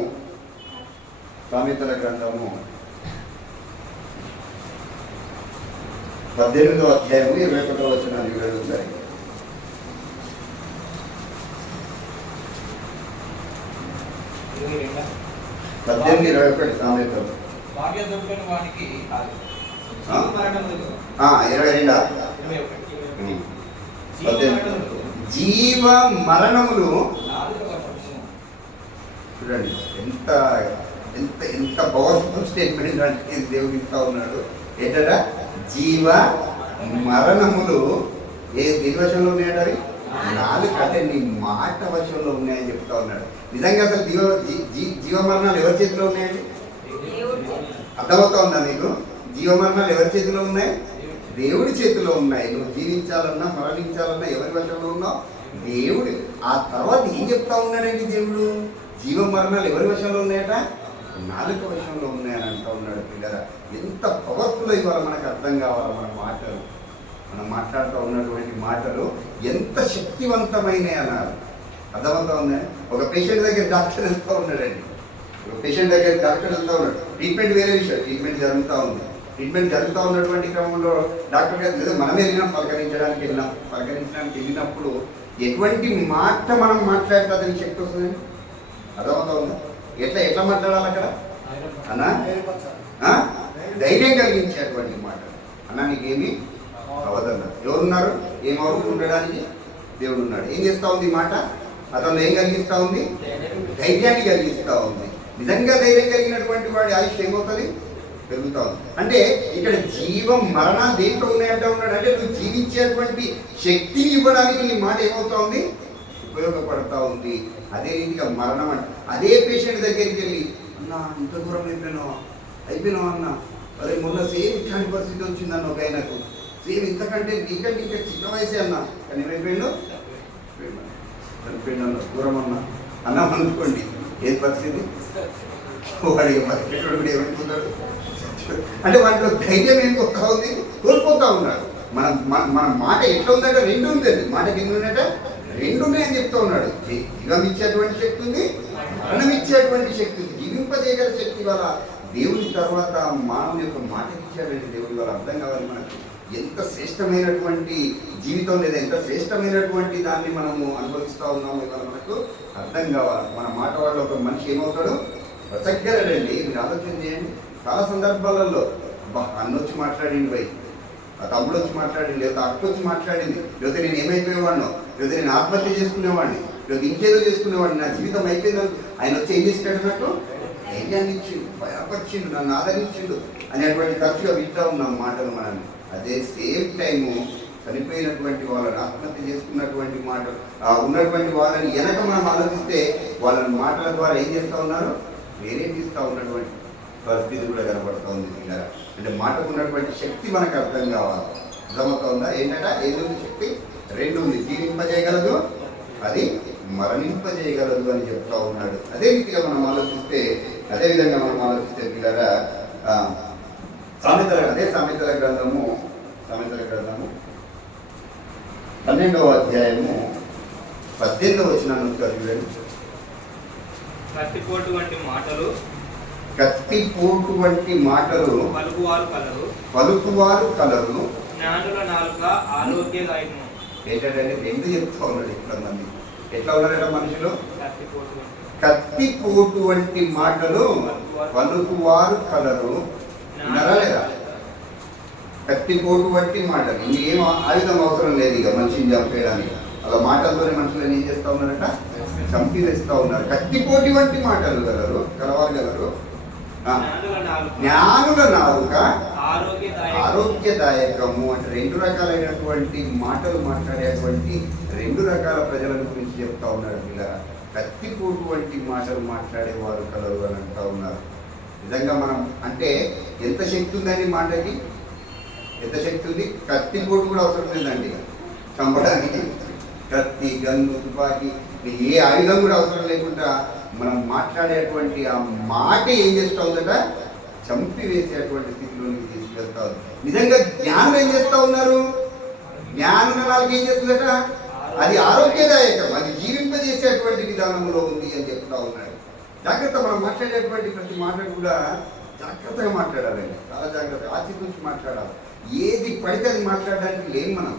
18వ అధ్యాయము 21వ వచనాన్ని చూడండి. 18:21 సామెతలు 22 జీవ మరణములు. చూడండి ఎంత ఎంత ఎంత పవర్ఫుల్ స్టేట్మెంట్ అంటే దేవుడు ఇస్తా ఉన్నాడు. ఏంటట? జీవ మరణములు దేని వశంలో ఉన్నాయట? అవి నాలుగు అంటే నీ మాట వశంలో ఉన్నాయని చెప్తా ఉన్నాడు. నిజంగా అసలు జీవ మరణాలు ఎవరి చేతిలో ఉన్నాయండి? అర్థమవుతా ఉందా మీకు? జీవమరణాలు ఎవరి చేతిలో ఉన్నాయి? దేవుడి చేతిలో ఉన్నాయి. నువ్వు జీవించాలన్నా మరణించాలన్నా ఎవరి వశంలో ఉన్నావు? దేవుడు. ఆ తర్వాత ఏం చెప్తా ఉన్నాడండి దేవుడు? జీవ మరణాలు ఎవరి వశంలో ఉన్నాయట? నాలుక వశంలో ఉన్నాయని అంటూ ఉన్నాడు. పిల్లరా, ఎంత పవర్ఫుల్ ఇవాళ మనకు అర్థం కావాలి. మన మాటలు, మనం మాట్లాడుతూ ఉన్నటువంటి మాటలు ఎంత శక్తివంతమైనవి అన్నారు. అర్థమవుతా ఉన్నాయి. ఒక పేషెంట్ దగ్గర డాక్టర్ వెళ్తూ ఉన్నాడండి. ఒక పేషెంట్ దగ్గర డాక్టర్ వెళ్తూ ఉన్నాడు. ట్రీట్మెంట్ వేరే విషయం. ట్రీట్మెంట్ జరుగుతూ ఉంది. ట్రీట్మెంట్ జరుగుతూ ఉన్నటువంటి క్రమంలో డాక్టర్ గారు లేదా మనమే పలకరించడానికి వెళ్ళినప్పుడు ఎటువంటి మాట మనం మాట్లాడితే అతనికి శక్తి వస్తుందండి. అర్థమవుతా ఉందా? ఎట్లా మాట్లాడాలి అక్కడ? అన్నా ధైర్యం కలిగించేటువంటి మాట. అన్నా నీకేమి అవదన్నారు. ఎవరున్నారు? ఏమవుతుంది ఉండడానికి? దేవుడు ఉన్నాడు. ఏం చేస్తూ ఉంది మాట? అతను ఏం కలిగిస్తూ ఉంది? ధైర్యాన్ని కలిగిస్తూ ఉంది. నిజంగా ధైర్యం కలిగినటువంటి వాడి ఆయుష్ ఏమవుతుంది? పెరుగుతూ ఉంది. అంటే ఇక్కడ జీవం మరణాలు దేంట్లో ఉన్నాయంటూ ఉన్నాడు. అంటే నువ్వు జీవించేటువంటి శక్తిని ఇవ్వడానికి నీ మాట ఏమవుతా ఉంది? ఉపయోగపడతా ఉంది. అదే రీతిగా మరణం అంటే అదే పేషెంట్ దగ్గరికి వెళ్ళి అన్నా ఇంత దూరం అయిపోయినావు అన్న, అదే మొన్న సేమ్ ఇట్లాంటి పరిస్థితి వచ్చిందన్న ఒక ఆయనకు, సేమ్ ఇంతకంటే నీకంటే ఇంకా చిన్న వయసే అన్న, కానీ ఏమైపోయిందో చనిపోయిండు అన్న, దూరం అన్నాం అనుకోండి. ఏది పరిస్థితి? వాడి బతికేటోడు ఏమైపోతాడు? అంటే వాటిలో ధైర్యం ఏం పోతా ఉంది? కోల్పోతా ఉన్నాడు. మన మాట ఎట్లా ఉందంటే రెండు ఉందండి. మాటకి ఎన్ని ఉన్నాయట? రెండు ఉన్నాయని చెప్తా ఉన్నాడు. జీవం ఇచ్చేటువంటి శక్తి ఉంది, మరణం ఇచ్చేటువంటి శక్తి ఉంది. జీవింపజేయగల శక్తి వల్ల దేవుని తర్వాత మానవుని యొక్క మాటకి ఇచ్చేటువంటి దేవుడి వల్ల అర్థం కావాలి మనకు. ఎంత శ్రేష్టమైనటువంటి జీవితం లేదా ఎంత శ్రేష్టమైనటువంటి దాన్ని మనము అనుభవిస్తూ ఉన్నాము ఇవాళ మనకు అర్థం కావాలి. మన మాట వల్ల ఒక మనిషి ఏమవుతాడు? బ్రతకగలడండి. మీరు ఆలోచన చేయండి. చాలా సందర్భాలలో అన్న వచ్చి మాట్లాడింది, పోయి ఆ తమ్ముడు వచ్చి మాట్లాడింది, లేదా అక్క వచ్చి మాట్లాడింది, లేకపోతే నేను ఏమైపోయేవాడినో, లేకపోతే నేను ఆత్మహత్య చేసుకునేవాడిని, లేకపోతే ఇంకేదో చేసుకునేవాడిని, నా జీవితం అయిపోయిందని ఆయన వచ్చి ఏం చేసినాడు? నాకు ధైర్యాన్ని ఇచ్చిండు, భయపరిచిండు, నన్ను ఆదరించిండు అనేటువంటి తరచుగా వింటా ఉన్నాం మాటలు మనం. అదే సేమ్ టైము చనిపోయినటువంటి వాళ్ళని, ఆత్మహత్య చేసుకున్నటువంటి మాటలు ఉన్నటువంటి వాళ్ళని వెనక మనం ఆలోచిస్తే వాళ్ళని మాటల ద్వారా ఏం చేస్తూ ఉన్నారు, వేరే తీస్తూ ఉన్నటువంటి పరిస్థితి కూడా కనబడుతూ ఉంది పిల్లరా. అంటే మాటకు ఉన్నటువంటి శక్తి మనకు అర్థం కావాలి. అర్థమవుతా ఉందా? ఏంటంటే ఏది శక్తి? రెండు ఉంది, జీవింపజేయగలదు, అది మరణింపజేయగలదు అని చెప్తా ఉన్నాడు. అదే రీతిగా మనం ఆలోచిస్తే, అదే విధంగా మనం ఆలోచిస్తే పిల్లరా, సామెతల గ్రంథము 12వ అధ్యాయము 18వ వచనాన్ని చదివాడు. కత్తిపోటు వంటి మాటలు పలుకువారు కలరు, జ్ఞానుల నాలుక ఆరోగ్యదాయకము. ఏంటంటే రెండు చెప్తా ఉన్నాడు ఇక్కడ మంది. ఎట్లా ఉన్నారట మనుషులు? కత్తిపోటు వంటి మాటలు పలుకువారు కలరు. విన్నారా లేదా? కత్తిపోటు వంటి మాటలు, ఇంకేం ఆయుధం అవసరం లేదు ఇక మనిషిని చంపేయడానికి. అలా మాటలతోనే మనుషులను ఏం చేస్తూ ఉన్నారట? చంపివేస్తూ ఉన్నారు. కత్తిపోటు వంటి మాటలు కలవారు. జ్ఞానుల నాలుక ఆరోగ్యదాయకము. అంటే రెండు రకాలైనటువంటి మాటలు మాట్లాడేటువంటి రెండు రకాల ప్రజల గురించి చెప్తా ఉన్నాడు పిల్లరా. కత్తిపోటు వంటి మాటలు మాట్లాడేవారు కలరు అని అంటా ఉన్నారు. నిజంగా మనం అంటే ఎంత శక్తి ఉందండి మాటకి? ఎంత శక్తి ఉంది? కత్తిపోటు కూడా అవసరం లేదండి చంపడానికి. కత్తి, గన్ను, తుపాకీ, ఏ ఆయుధం కూడా అవసరం లేకుండా మనం మాట్లాడేటువంటి ఆ మాట ఏం చేస్తూ ఉందట? చంపివేసేటువంటి స్థితిలోనికి తీసుకెళ్తా ఉంది. నిజంగా జ్ఞానులు ఏం చేస్తూ ఉన్నారు? జ్ఞానుల నాలుగు ఏం చేస్తుందట? అది ఆరోగ్యదాయకం, అది జీవింపజేసేటువంటి విధానంలో ఉంది అని చెప్తా ఉన్నాడు. జాగ్రత్త, మనం మాట్లాడేటువంటి ప్రతి మాట కూడా జాగ్రత్తగా మాట్లాడాలండి, చాలా జాగ్రత్తగా ఆచితూచి మాట్లాడాలి. ఏది పడితే అది మాట్లాడడానికి లేము మనం,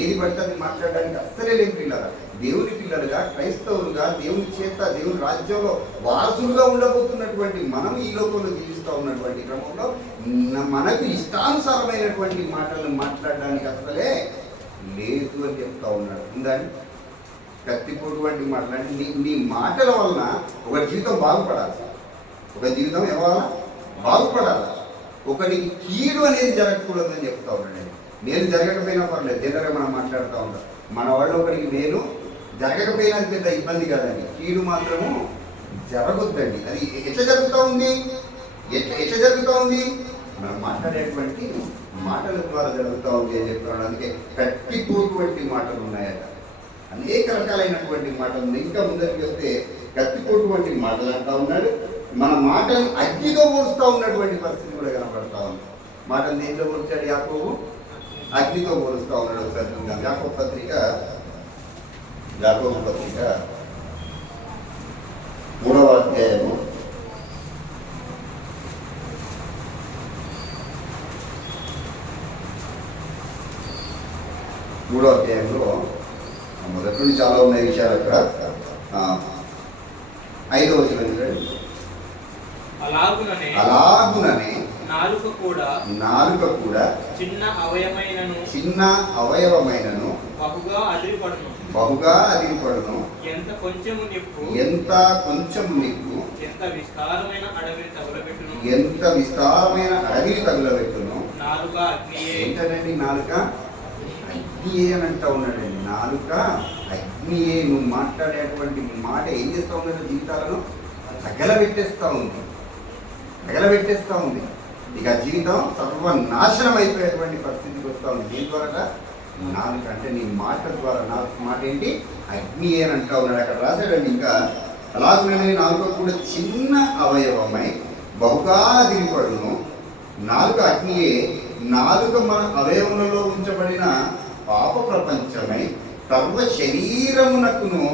ఏది పడితే అది మాట్లాడడానికి అస్సలే లేని పిల్లలు. దేవుని పిల్లలుగా, క్రైస్తవులుగా, దేవుని చేత దేవుని రాజ్యంలో వారసులుగా ఉండబోతున్నటువంటి మనం ఈ లోకంలో జీవిస్తూ ఉన్నటువంటి క్రమంలో మనకు ఇష్టానుసారమైనటువంటి మాటలను మాట్లాడడానికి అసలే లేదు అని చెప్తా ఉన్నాడు. ఉందండి కత్తిపోటు వంటి మాటలు. నీ మాటల వలన ఒక జీవితం బాగుపడాలి, ఒక జీవితం ఎవరైనా బాగుపడాలి, ఒకరికి కీడు అనేది జరగకూడదని చెప్తా ఉన్నాడు. నేను జరగకపోయినా పర్లేదు, జనరల్గా మనం మాట్లాడుతూ ఉంటాం. మన వాళ్ళు ఒకరికి నేను జరగకపోయినా పెద్ద ఇబ్బంది కాదండి, కీడు మాత్రము జరగొద్దండి. అది ఎట్లా జరుగుతూ ఉంది? ఎట్లా జరుగుతూ ఉంది? మనం మాట్లాడేటువంటి మాటల ద్వారా జరుగుతూ ఉంది అని చెప్తున్నాడు. అందుకే కత్తిపోటు వంటి మాటలు ఉన్నాయట, అనేక రకాలైనటువంటి మాటలు ఉన్నాయి. ఇంకా ముందరికి వస్తే కత్తిపోటు వంటి మాటలు అంటా ఉన్నాడు. మన మాటలు అగ్నితో పోలుస్తూ ఉన్నటువంటి పరిస్థితి కూడా కనపడతా ఉంది. మాటలు దేంట్లో పోల్చాడు యాకోబు? అగ్నితో పోలుస్తూ ఉన్నాడు. ఒకసారి చూద్దాం. యాకోబు పత్రిక 3వ అధ్యాయము 3వ అధ్యాయంలో మొదటి నుండి చాలా ఉన్నాయి విషయాలు. అక్కడ 5వ వచనం చూడండి. అలాగుననే నాలుక కూడా చిన్న అవయవమైనను బహుగా అదిరిపడును. ఎంత కొంచెము నిప్పు ఎంత విస్తారమైన అడవిని తగులబెట్టును. ఏంటండి నాలుక? అగ్నియే అని అంటా ఉన్నాడండి. నాలుక అగ్నియే. నువ్వు మాట్లాడేటువంటి మాట ఏం చేస్తూ ఉన్నది? జీవితాలను తగలబెట్టేస్తూ ఉంది. ఇక జీవితం సర్వనాశనం అయిపోయేటువంటి పరిస్థితికి వస్తూ ఉంది. దీని ద్వారా నాలుక అంటే నీ మాట ద్వారా. మాట ఏంటి? అగ్ని అని అంటా ఉన్నాడు. అక్కడ రాశాడండి. ఇంకా అలాగనే నాలుక కూడా చిన్న అవయవమై బహుగా దిగిపడును. నాలుక అగ్నియే. నాలుక మన అవయవములలో ఉంచబడిన పాప ప్రపంచమై సర్వ శరీరమునకును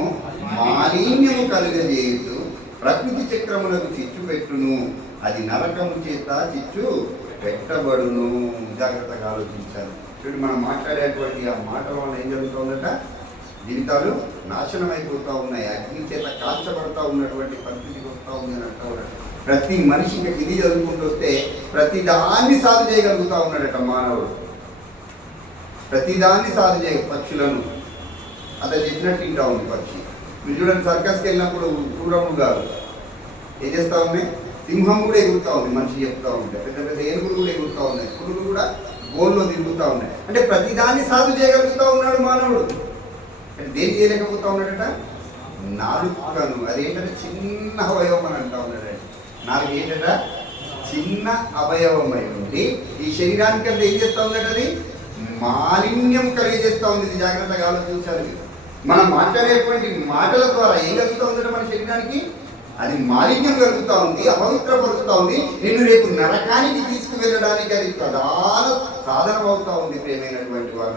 మాలిన్యము కలుగజేయు ప్రకృతి చక్రములకు చిచ్చు పెట్టును. అది నరకము చేత చిచ్చు పెట్టబడును. జాగ్రత్తగా ఆలోచించాలి. చూడు, మనం మాట్లాడేటువంటి ఆ మాటల వల్ల ఏం జరుగుతుందట? జీవితాలు నాశనం అయిపోతూ ఉన్నాయి, అగ్ని చేత కాల్చబడతా ఉన్నటువంటి పరిస్థితికి వస్తూ ఉంది అని అంటూ ఉన్నాడు. ప్రతి మనిషికి ఇది చదువుకుంటూ వస్తే ప్రతిదాన్ని సాధు చేయగలుగుతూ ఉన్నాడట మానవుడు. ప్రతిదాన్ని సాధు చేయ పక్షులను అతను చెప్పినట్టు తింటా ఉంది పక్షి. మీరు చూడండి, సర్కస్కి వెళ్ళినప్పుడు క్రూరములు గారు ఏం చేస్తూ ఉన్నాయి? సింహం కూడా ఎగురుతూ ఉంది, మనిషి చెప్తా ఉంటాయి. పెద్ద పెద్ద ఏనుగులు కూడా ఎగురుతూ ఉన్నాయి, పులులు కూడా బోన్లో తిరుగుతూ ఉన్నాయి. అంటే ప్రతిదాన్ని సాధు చేయగలుగుతూ ఉన్నాడు మానవుడు. అంటే దేన్ని చేయలేకపోతా ఉన్నాడట? నాలుకను. అదేంటంటే చిన్న అవయవం అని అంటా ఉన్నాడండి. నాలుగు ఏంటంట? చిన్న అవయవమై ఉండి ఈ శరీరానికి అంతా ఏం చేస్తూ ఉందట? అది మాలిన్యం కలిగజేస్తూ ఉంది. ఇది జాగ్రత్తగా ఆలోచించాలి. మనం మాట్లాడేటువంటి మాటల ద్వారా ఏం కలుగుతూ ఉందట మన శరీరానికి? అది మాలిన్యం కలుగుతూ ఉంది, అపవిత్రపరుస్తూ ఉంది. నిన్ను రేపు నరకానికి తీసుకువెళ్ళడానికి అది ప్రధాన సాధనం అవుతా ఉంది. ప్రేమైనటువంటి వాళ్ళ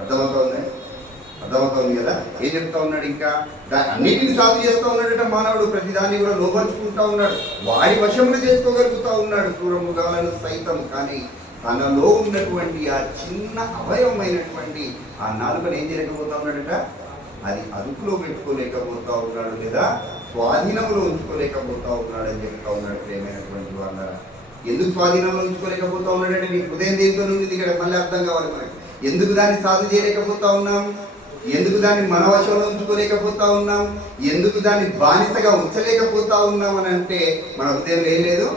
అర్థమవుతోంది? అర్థమవుతోంది కదా? ఏం చెప్తా ఉన్నాడు? ఇంకా అన్నిటిని సాధు చేస్తూ ఉన్నాడట మానవుడు. ప్రతిదాన్ని కూడా లోపరుచుకుంటా ఉన్నాడు, వాడి వశములు చేసుకోగలుగుతూ ఉన్నాడు క్రూరముగాలను సైతం. కానీ తనలో ఉన్నటువంటి ఆ చిన్న అవయవమైనటువంటి ఆ నాలుకను ఏం చేయలేకపోతా ఉన్నాడట? అది అదుపులో పెట్టుకోలేకపోతా ఉన్నాడు, లేదా స్వాధీనంలో ఉంచుకోలేకపోతా ఉన్నాడు అని చెప్తా ఉన్నాడు. ప్రేమైనటువంటి వాళ్ళ ఎందుకు స్వాధీనంలో ఉంచుకోలేకపోతా ఉన్నాడంటే నీ హృదయం దేంతో ఉంది ఇక్కడ మళ్ళీ అర్థం కావాలి మనకి. ఎందుకు దాన్ని సాధు చేయలేకపోతా ఉన్నాం? ఎందుకు దాన్ని మన వశంలో ఉంచుకోలేకపోతా ఉన్నాం? ఎందుకు దాన్ని బానిసగా ఉంచలేకపోతా ఉన్నాం అని అంటే మన హృదయంలో ఏం లేదు.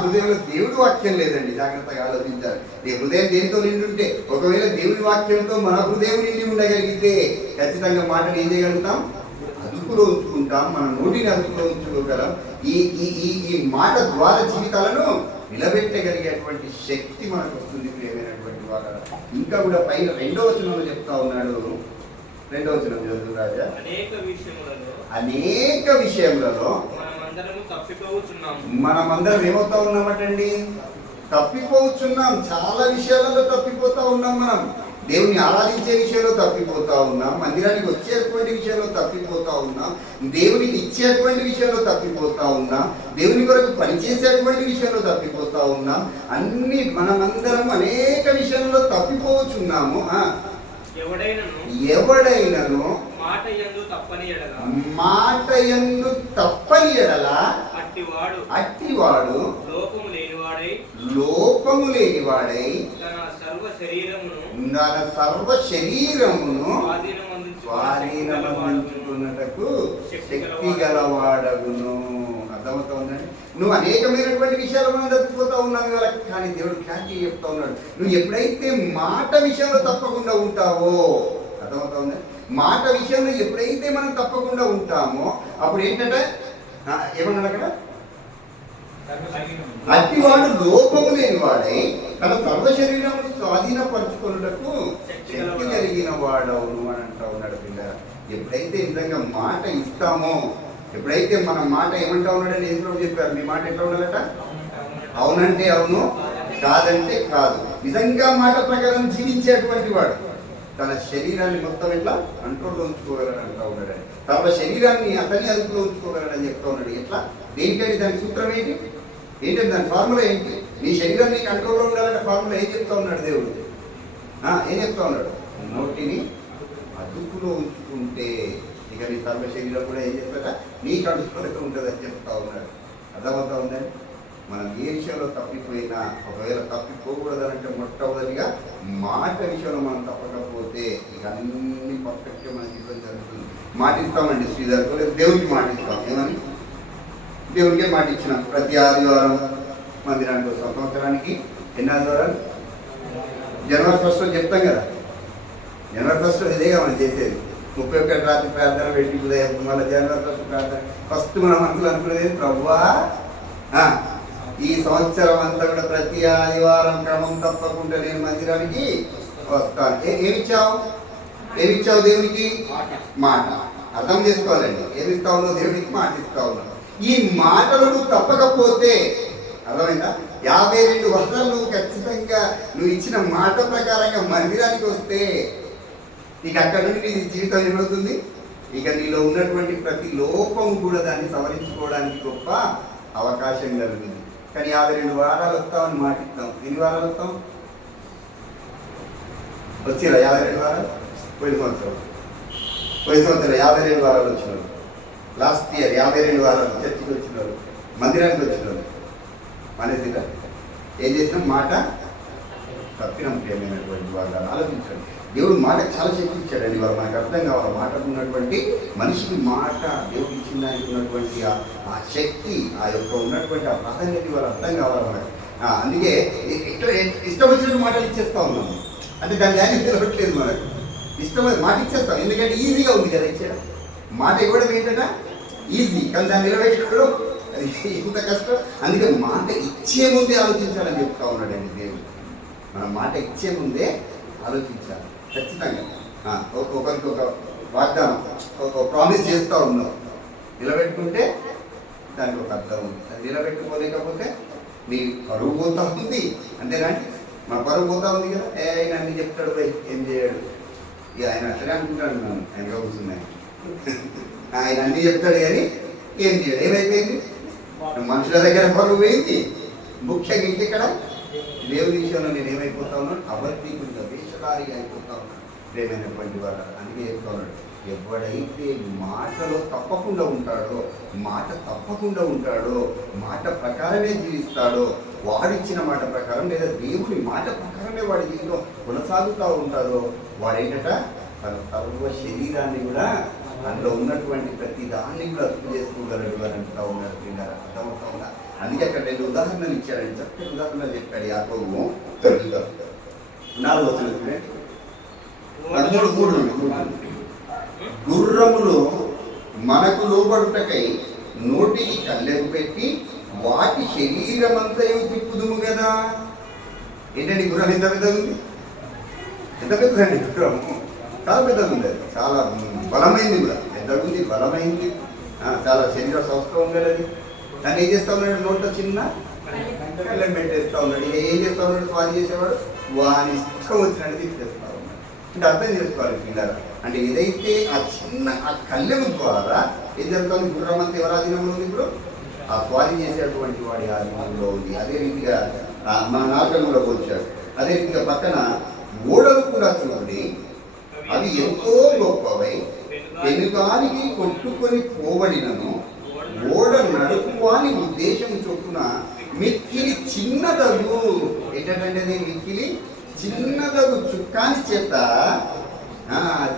హృదయంలో దేవుడి వాక్యం లేదండి. జాగ్రత్తగా ఆలోచించాలి. నీ హృదయం దేంతో నిండి ఉంటే, ఒకవేళ దేవుడి వాక్యంతో మన హృదయం నిండి ఉండగలిగితే ఖచ్చితంగా మాటను ఏం చేయగలుగుతాం? అదుపులో ఉంచుకుంటాం, మన నోటిని అదుపులో ఉంచుకోగలం. ఈ ఈ ఈ ఈ మాట ద్వారా జీవితాలను నిలబెట్టగలిగేటువంటి శక్తి మనకు వస్తుంది. ప్రియమైనటువంటి వాళ్ళ ఇంకా కూడా పైన 2వ వచనంలో చెప్తా ఉన్నాడు. 2వ వచనం చదువు రాజా. అనేక విషయములలో మనమందరం ఏమవుతా ఉన్నామటండి? తప్పిపోతున్నాం. చాలా విషయాలలో తప్పిపోతా ఉన్నాం. మనం దేవుని ఆరాధించే విషయంలో తప్పిపోతా ఉన్నాం, మందిరానికి వచ్చేటువంటి విషయంలో తప్పిపోతా ఉన్నాం, దేవునికి ఇచ్చేటువంటి విషయంలో తప్పిపోతా ఉన్నాం, దేవుని కొరకు పనిచేసేటువంటి విషయంలో తప్పిపోతా ఉన్నాం. అన్ని మనమందరం అనేక విషయంలో తప్పిపోతున్నాము. ఎవడైనను మాట యందు తప్పని ఎడల అట్టివాడు లోపము లేనివాడై తన సర్వ శరీరమును స్వాధీనమందుకున్నటకు శక్తి గలవాడగును. అర్థమవుతుందండి? నువ్వు అనేకమైనటువంటి విషయాలు మనం తప్పిపోతా ఉన్నావు కదా. కానీ దేవుడు క్లారిటీ చెప్తా ఉన్నాడు, నువ్వు ఎప్పుడైతే మాట విషయంలో తప్పకుండా ఉంటావో, అర్థమవుతుంది? మాట విషయంలో ఎప్పుడైతే మనం తప్పకుండా ఉంటామో అప్పుడు ఏంటంటే ఏమన్నాడు అక్కడ? అట్టివాడు లోపము లేని వాడై తన సర్వ శరీరమును స్వాధీనపరచుకున్నటకు శక్తి కలిగిన వాడవును అని అంటా ఉన్నాడు. పిల్ల ఎప్పుడైతే నిజంగా మాట ఇస్తామో, ఎప్పుడైతే మన మాట ఏమంటా ఉన్నాడని ఎందులో చెప్పారు, మీ మాట ఎట్లా ఉండాలట? అవునంటే అవును, కాదంటే కాదు. నిజంగా మాట ప్రకారం జీవించేటువంటి వాడు తన శరీరాన్ని మొత్తం ఎట్లా కంట్రోల్లో ఉంచుకోగలడు అంటా ఉన్నాడు. సర్వ శరీరాన్ని అతని అదుపులో ఉంచుకోగలడని చెప్తా ఉన్నాడు. ఎట్లా? దేనికంటే దాని సూత్రం ఏంటి? ఏంటంటే దాని ఫార్ములా ఏంటి? నీ శరీరాన్ని కంట్రోల్లో ఉండాలంటే ఫార్ములా ఏం చెప్తా ఉన్నాడు దేవుడు? ఏం చెప్తా ఉన్నాడు? నోటిని అదుపులో ఉంచుకుంటే ఇక నీ సర్వ శరీరం కూడా ఏం చేస్తాడా? నీ కంట్రోల్లో ఉంటుంది అని చెప్తా ఉన్నాడు. అర్థమవుతా ఉందండి? మనం ఏ విషయంలో తప్పిపోయినా, ఒకవేళ తప్పిపోకూడదంటే మొట్టమొదటిగా మాట విషయంలో మనం తప్పకపోతే ఇక అన్ని పర్ఫెక్ట్గా మన జీవితం జరుగుతుంది. మాటిస్తామండి శ్రీధర్కు, లేదు దేవుడికి మాటిస్తాం. ఏమని? దేవుడికే మాట ఇచ్చినాం. ప్రతి ఆదివారం మందిరానికి వస్తాం. సంవత్సరానికి ఎన్ని ఆదివారాలు? జనవరి 1 చెప్తాం కదా. జనవరి 1 ఇదేగా మనం చేసేది. 31 రాత్రి ప్రార్థన పెట్టి మళ్ళీ జనవరి 1 ప్రార్థన. ఫస్ట్ మన మనసులో అనుకునేది, ప్రభువా ఈ సంవత్సరం అంతా కూడా ప్రతి ఆదివారం క్రమం తప్పకుండా నేను మందిరానికి వస్తాను. ఏమిచ్చావు దేవునికి? మాట. అర్థం చేసుకోవాలండి. ఏమిస్తావు? దేవునికి మాట ఇస్తా ఉన్నావు. ఈ మాటలు నువ్వు తప్పకపోతే, అర్థమైందా? 52 వారాలు నువ్వు ఖచ్చితంగా నువ్వు ఇచ్చిన మాట ప్రకారంగా మందిరానికి వస్తే ఇక అక్కడ నుండి నీ జీవితం ఏమవుతుంది? ఇక నీలో ఉన్నటువంటి ప్రతి లోపం కూడా దాన్ని సవరించుకోవడానికి గొప్ప అవకాశం కలుగుతుంది. కానీ 52 వారాలు వస్తామని మాటిస్తాం. ఎన్ని వారాలు వస్తాం? వచ్చేలా 52 వారాలు? పోయిన సంవత్సరం 52 వారాలు వచ్చినారు. లాస్ట్ ఇయర్ 52 వారాలు చర్చికి వచ్చినారు, మందిరానికి వచ్చినారు. మానేసిరా ఏం చేసినాం? మాట తప్పినం ప్రియమైనటువంటి వాళ్ళు ఆలోచించండి. దేవుడు మాట చాలా శక్తి ఇచ్చాడండి. వాళ్ళు మనకు అర్థం కావాలి. మాట ఉన్నటువంటి మనిషికి మాట దేవుడు ఇచ్చిన దానికి ఉన్నటువంటి ఆ శక్తి, ఆ యొక్క ఉన్నటువంటి ఆ ప్రాధాన్యత వాళ్ళు అర్థం కావాలి మనకు. అందుకే ఇష్టం వచ్చినట్టు మాటలు ఇచ్చేస్తా ఉన్నాము. అంటే దాని దాన్ని తెలవట్లేదు మనకు. ఇష్టమైన మాట ఇచ్చేస్తాం, ఎందుకంటే ఈజీగా ఉంది కదా ఇచ్చేయడం. మాట ఇవ్వడం ఏంటంటే ఈజీ, కానీ దాన్ని నిలబెట్టుకోవడం అది ఇంత కష్టం. అందుకే మాట ఇచ్చే ముందే ఆలోచించాలని చెప్తా ఉన్నాడండి దేవుడు. మనం మాట ఇచ్చే ముందే ఆలోచించాలి ఖచ్చితంగా. ఒకరికి ఒక వాగ్దానం, ఒక ప్రామిస్ చేస్తూ ఉన్నాం, నిలబెట్టుకుంటే దానికి ఒక అర్థం ఉంది. అది నిలబెట్టుకోలేకపోతే నీ పరువు పోతా ఉంది. అంతేనండి, మన పరువు పోతా ఉంది కదా. ఆయన అన్ని చెప్తాడు, పోయి ఏం చేయడు. ఇక ఆయన అట్లనే అనుకుంటాడు, నన్ను ఆయన కూర్చున్నాయి. ఆయన అన్నీ చెప్తాడు కానీ ఏం చేయడు. ఏమైపోయింది? మనుషుల దగ్గర పరువు పోయింది. ముఖ్యంగా ఇంటిక్కడ దేవుని విషయంలో నేను ఏమైపోతా ఉన్నాను? అబద్ధికుడిగా, వేషధారిగా అయిపోతా ఉన్నాను ప్రేమైనటువంటి వాడు. అందుకే చెప్తా ఉన్నాడు, ఎవడైతే మాటలో తప్పకుండా ఉంటాడో, మాట తప్పకుండా ఉంటాడో, మాట ప్రకారమే జీవిస్తాడో, వాడిచ్చిన మాట ప్రకారం లేదా దేవుని మాట ప్రకారమే వాడి జీవితం కొనసాగుతూ ఉంటాడో, వాడేంటట తన సర్వ శరీరాన్ని కూడా అందులో ఉన్నటువంటి ప్రతి దాన్ని కూడా అర్థం చేసుకోగలడు అని అంటూ ఉన్నాడు. అర్థమవుతా ఉందా? అందుకే అక్కడ 2 ఉదాహరణలు ఇచ్చాడండి. చక్కటి ఉదాహరణలు చెప్పాడు యాకోబు 4 గుర్రములు మనకు లోబడుటకై నోటికి కళ్ళెము పెట్టి వాటి శరీరమంతయు తిప్పుదుము కదా. ఏంటండి గుర్రం ఎంత పెద్దగా ఉంది? ఎంత పెద్దదండి గుర్రము? చాలా పెద్దగా ఉంది. అది చాలా బలమైంది కూడా, పెద్దగా ఉంది, బలమైంది, చాలా శరీర సౌష్ఠవం కలది. దాన్ని ఏం చేస్తా ఉన్నాడు? నోట్లో చిన్న కళ్ళెం పెట్టేస్తా ఉన్నాడు. ఏం చేస్తా ఉన్నాడు? స్వారీ చేసేవాడు వాని ఇష్టం వచ్చినట్టు తిప్పేస్తా ఉన్నాడు. అంటే అర్థం చేసుకోవాలి పిల్లలు. అంటే ఏదైతే ఆ కళ్ళెం ద్వారా ఏం జరుగుతుంది? గుర్రం అంతా ఎవరు ఆధీనంలో ఉంది? ఇప్పుడు ఆ స్వారీ చేసేటువంటి వాడి ఆధీనంలో ఉంది. అదే రీతిగా మన నాటకంలో వచ్చాడు. అదే రీతిగా పక్కన ఓడలు కూడా చూడండి, అవి ఎంతో గొప్పవై వెనుగానికి కొట్టుకొని పోబడినను ఓడ నడుపువాని ఉద్దేశం చొప్పున మిక్కిలి చిన్నదగు. ఏంటంటే మిక్కిలి చిన్నదగు చుక్కాని చేత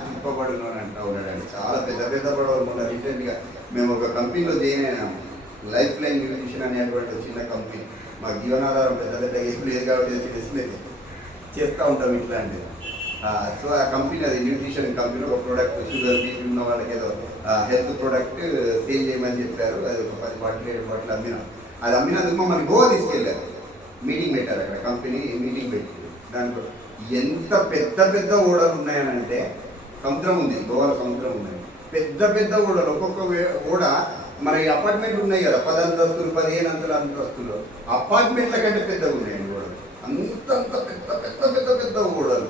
తిప్పబడును అని అంటూ ఉన్నాడండి. చాలా పెద్ద పెద్ద పడవలు. మొన్న రీసెంట్గా మేము ఒక కంపెనీలో జాయిన్ అయినాము, లైఫ్ లైన్ న్యూట్రిషన్ అనేటువంటి ఒక చిన్న కంపెనీ. మాకు జీవనాధారం పెద్ద పెద్ద ఏం లేదు కాబట్టి బిజినెస్ చేస్తూ ఉంటాం ఇట్లాంటిది. సో ఆ కంపెనీ, అది న్యూట్రిషన్ కంపెనీ, ఒక ప్రోడక్ట్ షుగర్ బీపీ ఉన్న వాళ్ళకి ఏదో హెల్త్ ప్రోడక్ట్ సేల్ చేయమని చెప్పారు. అది ఒక 10 బాటిల్ 7 బాటిల్ అమ్మినాం. అది అమ్మినందుకు మమ్మల్ని గోవా తీసుకెళ్ళారు. మీటింగ్ పెట్టారు అక్కడ, కంపెనీ మీటింగ్ పెట్టి. దాంట్లో ఎంత పెద్ద పెద్ద ఓడలు ఉన్నాయనంటే, సముద్రం ఉంది, గోవాలో సముద్రం ఉన్నాయి, పెద్ద పెద్ద ఓడలు. ఒక్కొక్క ఓడ మన అపార్ట్మెంట్లు ఉన్నాయి కదా, 10 అంతస్తులు 15 అంతస్తులు అపార్ట్మెంట్ల కంటే పెద్దగా ఉన్నాయండి ఓడలు. అంతంత పెద్ద పెద్ద పెద్ద పెద్ద ఓడలు.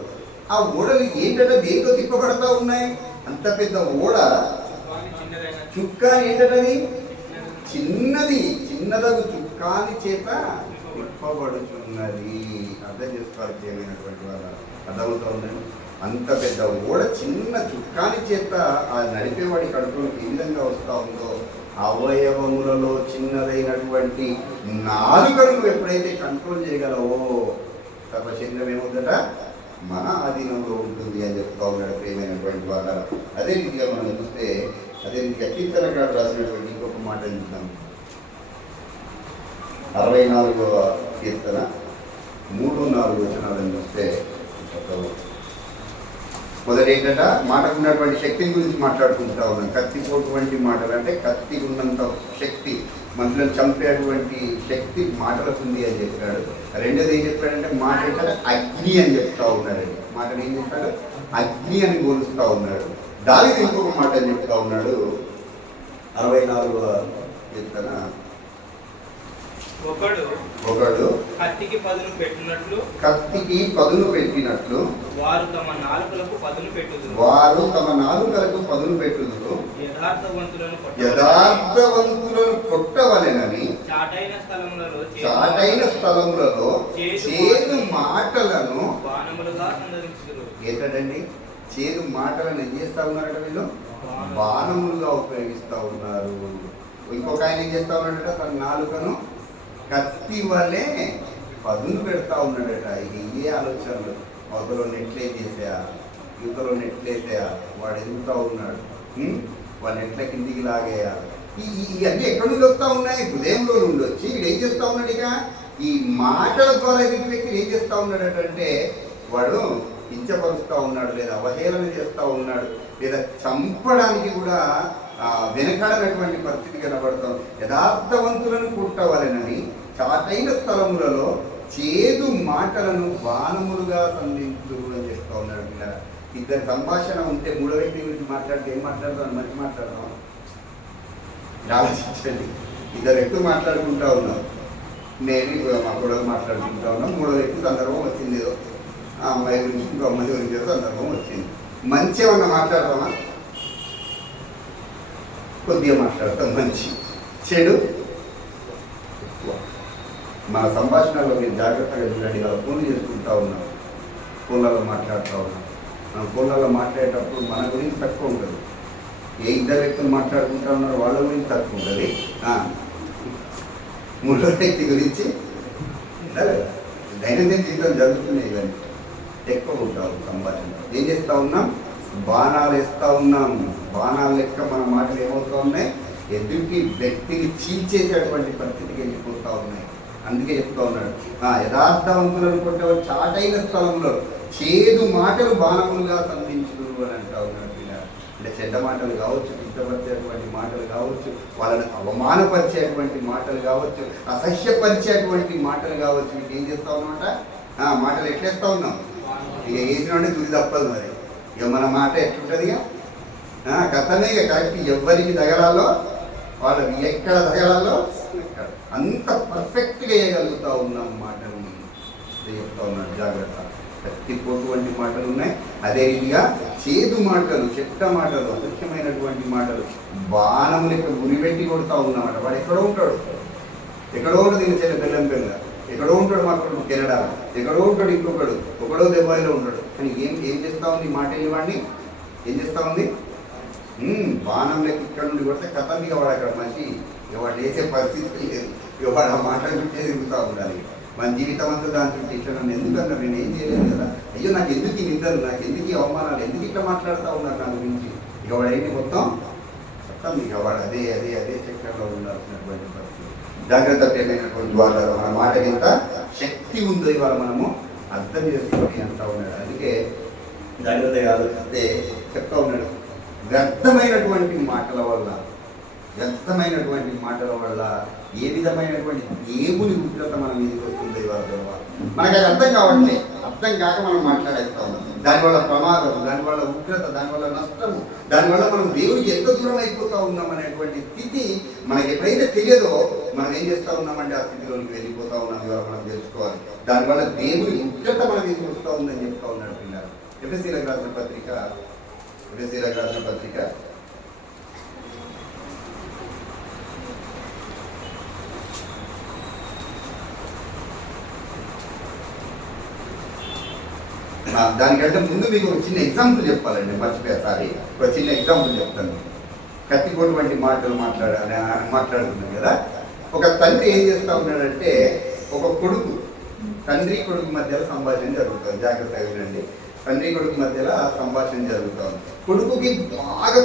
ఆ ఓడలు ఏంటంటే దేంతో తిప్పబడతా ఉన్నాయి? అంత పెద్ద ఓడ చుక్కాని ఏంటది? చిన్నది, చిన్నదగు చుక్కాని చేత తిప్పబడుతున్నది. అర్థం చేసుకోవాలి ప్రియమైనటువంటి వాళ్ళ. అర్థమవుతా ఉందండి. అంత పెద్ద ఓడ చిన్న చుక్కాని చేత ఆ నడిపేవాడి కడుపులోకి ఏ విధంగా వస్తూ ఉందో, అవయవములలో చిన్నదైనటువంటి నాలుకను నువ్వు ఎప్పుడైతే కంట్రోల్ చేయగలవో సర్వ శరీరం ఏమవుతుందట? మన ఆధీనంలో ఉంటుంది అని చెప్తా ఉన్నాడు ప్రియమైనటువంటి వాళ్ళ. అదే రీతిగా మనం చూస్తే, అదే రీతిగా కీర్తనకారుడు రాసినటువంటి ఇంకొక మాట చూద్దాం. 64వ కీర్తన 3-4 వచనాలను చూస్తే, మొదటి ఏంటంటే మాటకున్నటువంటి శక్తిని గురించి మాట్లాడుకుంటా ఉన్నాం. కత్తిపోటు వంటి మాటలు, అంటే కత్తికి ఉన్నంత శక్తి, మనుషులను చంపేటువంటి శక్తి మాటలకు ఉంది అని చెప్పాడు. రెండోది ఏం చెప్పాడంటే, మాట ఏంటంటే అగ్ని అని చెప్తా ఉన్నాడండి. మాటను ఏం చెప్పాడు? అగ్ని అని పోలుస్తూ ఉన్నాడు. దావీదు ఇంకొక మాట అని చెప్తా ఉన్నాడు. 64వ కీర్తన, ఒకడు కత్తికి పదును పెట్టినట్లు వారు తమ నాలుకలకు పదును పెట్టుదురు యథార్థవంతులను కొట్టవలెనని చాటైన స్థలములలో చేదు మాటలను ఏంటండి? చేదు మాటలను ఏం చేస్తా ఉన్నారట? వీళ్ళు బాణములుగా ఉపయోగిస్తూ ఉన్నారు. ఇంకొక ఆయన ఏం చేస్తా ఉన్నాడట? తన నాలుకను కత్తి వలె పదును పెడతా ఉన్నాడట. ఇక ఏ ఆలోచనలు, అవతలో నెట్లే చేసేయా, యువతలో నెట్లేసేయా, వాడు ఎదుగుతూ ఉన్నాడు, వాడిని ఎట్ల కిందికి లాగేయా, ఇవన్నీ ఎక్కడి నుండి వస్తూ ఉన్నాయి? హృదయంలో నుండి వచ్చి వీడు ఏం చేస్తూ ఉన్నాడు? ఇక ఈ మాటల ద్వారా ఎదుటి వ్యక్తిని ఏం చేస్తూ ఉన్నాడటంటే వాడు కించపరుస్తూ ఉన్నాడు, లేదా అవహేళన చేస్తూ ఉన్నాడు, లేదా చంపడానికి కూడా వెనకాడనటువంటి పరిస్థితి కనబడతాం. యథార్థవంతులను కుట్టవలెనని చాటైన స్థలములలో చేదు మాటలను బాణములుగా సంధించు అని చెప్తా ఉన్నాడు. ఇలా ఇద్దరి సంభాషణ ఉంటే మూడో వ్యక్తి గురించి మాట్లాడితే ఏం మాట్లాడతాం? మంచి మాట్లాడతాం. ఆలోచించండి, ఇద్దరు వ్యక్తులు మాట్లాడుకుంటా ఉన్నాం, నేను మా కూడా మాట్లాడుకుంటా ఉన్నాం, మూడో వ్యక్తి సందర్భం వచ్చింది, ఏదో ఆ అమ్మాయి గురించి ఇంకో అమ్మాయి గురించి ఏదో సందర్భం వచ్చింది. మంచి ఏమన్నా మాట్లాడతామా? కొద్దిగా మాట్లాడతాం. మంచి చెడు మన సంభాషణలో మీరు జాగ్రత్తగా చూడండి. ఇలా ఫోన్లు చేసుకుంటా ఉన్నాం, ఫోన్లలో మాట్లాడుతూ ఉన్నాం. మనం ఫోన్లలో మాట్లాడేటప్పుడు మన గురించి తక్కువ ఉంటుంది, ఏ ఇద్దరు వ్యక్తులు మాట్లాడుకుంటా ఉన్నారో వాళ్ళ గురించి తక్కువ ఉంటుంది, మూడో వ్యక్తి గురించి దైనందిన జీవితం జరుగుతున్నాయి, ఇవన్నీ ఎక్కువ ఉంటారు సంభాషణ. ఏం చేస్తూ ఉన్నాం? బాణాలు వేస్తూ ఉన్నాం. బాణాలు లెక్క మన మాటలు ఏమవుతూ ఉన్నాయి? ఎదుటి వ్యక్తిని చీల్చేసేటువంటి పరిస్థితికి వెళ్ళిపోతూ ఉన్నాయి. అందుకే చెప్తా ఉన్నాడు, యథార్థవంతులను కొట్టేవాడు చాటైన స్థలంలో చేదు మాటలు బాణములుగా సంధించు అని అంటా ఉన్నాడు. అంటే చెడ్డ మాటలు కావచ్చు, కించపరిచేటువంటి మాటలు కావచ్చు, వాళ్ళని అవమానపరిచేటువంటి మాటలు కావచ్చు, అసహ్యపరిచేటువంటి మాటలు కావచ్చు. మీకు ఏం చేస్తా ఉన్నమాట? మాటలు ఎట్లేస్తా ఉన్నాం? ఇక వేసినంటే తుది తప్పదు. మరి ఇక మన మాట ఎట్లుంటుంది? ఇక గతమే ఇక కరెక్ట్. ఎవరికి తగలాలో వాళ్ళకి ఎక్కడ తగలాలో అంత పర్ఫెక్ట్గా వేయగలుగుతూ ఉన్నాం మాటల్ని చెప్తా ఉన్నాడు. జాగ్రత్త, కత్తిపోటువంటి మాటలు ఉన్నాయి, అదే రీతిగా చేదు మాటలు, చెడ్డ మాటలు, అసఖ్యమైనటువంటి మాటలు బాణము లెక్క గురిపెట్టి కొడుతూ ఉన్నామట. వాడు ఎక్కడో ఉంటాడు, ఎక్కడో ఉంటుంది చిన్న బెల్లం పిల్ల, ఎక్కడో ఉంటాడు మాకు కెనడా, ఎక్కడో ఉంటాడు ఇంకొకడు, ఒకడో దెబ్బాయిలో ఉంటాడు. కానీ ఏం చేస్తూ ఉంది మాట? వాడిని ఏం చేస్తూ ఉంది? బాణం లెక్క ఇక్కడ నుండి కొడితే కథం. ఇక వాడు అక్కడ మనిషి, ఇక వాడు వేసే పరిస్థితి లేదు. ఇక వాడు ఆ మాటలు చుట్టే తిరుగుతూ ఉండాలి. మన జీవితం అంతా దాని చుట్టూ ఇట్లా నన్ను ఎందుకన్నారు? నేను ఏం చేయలేదు కదా, అయ్యో నాకు ఎందుకు ఈ నిందలు, నాకు ఎందుకు ఈ అవమానాలు, ఎందుకు ఇట్లా మాట్లాడుతూ ఉన్నారు నా గురించి? ఇక వాడు ఏంటి మొత్తం మొత్తం ఇక వాడు అదే అదే అదే చక్రంలో ఉండాల్సినటువంటి పరిస్థితి. జాగ్రత్త పేరైనటువంటి వాళ్ళు మన మాటకి ఎంత శక్తి ఉందో ఇవాళ మనము అర్థం చేసుకొని అంటూ ఉన్నాడు. అందుకే జాగ్రత్తగా ఆలోచిస్తే చెప్తా ఉన్నాడు, వ్యర్థమైనటువంటి మాటల వల్ల ఏ విధమైనటువంటి దేవుని ఉగ్రత మన మీదకి వస్తుంది ఇవాళ. మనకు అది అర్థం కావట్లేదు, అర్థం కాక మనం మాట్లాడేస్తా ఉన్నాం. దానివల్ల ప్రమాదం, దానివల్ల ఉగ్రత, దానివల్ల నష్టము, దానివల్ల మనం దేవుడికి ఎంత దూరం అయిపోతూ ఉన్నాం అనేటువంటి స్థితి మనకి ఎప్పుడైతే తెలియదో మనం ఏం చేస్తూ ఉన్నామంటే ఆ స్థితిలోకి వెళ్ళిపోతూ ఉన్నాం. ఇవాళ మనం తెలుసుకోవాలి. దానివల్ల దేవుడి ఉగ్రత మన మీదకి వస్తూ ఉందని చెప్తా ఉన్నాడు పిల్లలు. ఎఫెసీలకు రాసిన పత్రిక దానికంటే ముందు మీకు ఒక చిన్న ఎగ్జాంపుల్ చెప్పాలండి, మర్చిపోయా, సారీ. ఒక చిన్న ఎగ్జాంపుల్ చెప్తాను. కత్తిపోటు వంటి మాటలు మాట్లాడుతున్నాం కదా. ఒక తండ్రి ఏం చేస్తూ ఉన్నాడంటే, ఒక తండ్రి కొడుకు మధ్యలో సంభాషణ జరుగుతుంది. జాగ్రత్తగా వినండి. తండ్రి కొడుకు మధ్యలో సంభాషణ జరుగుతూ ఉంది. కొడుకుకి బాగా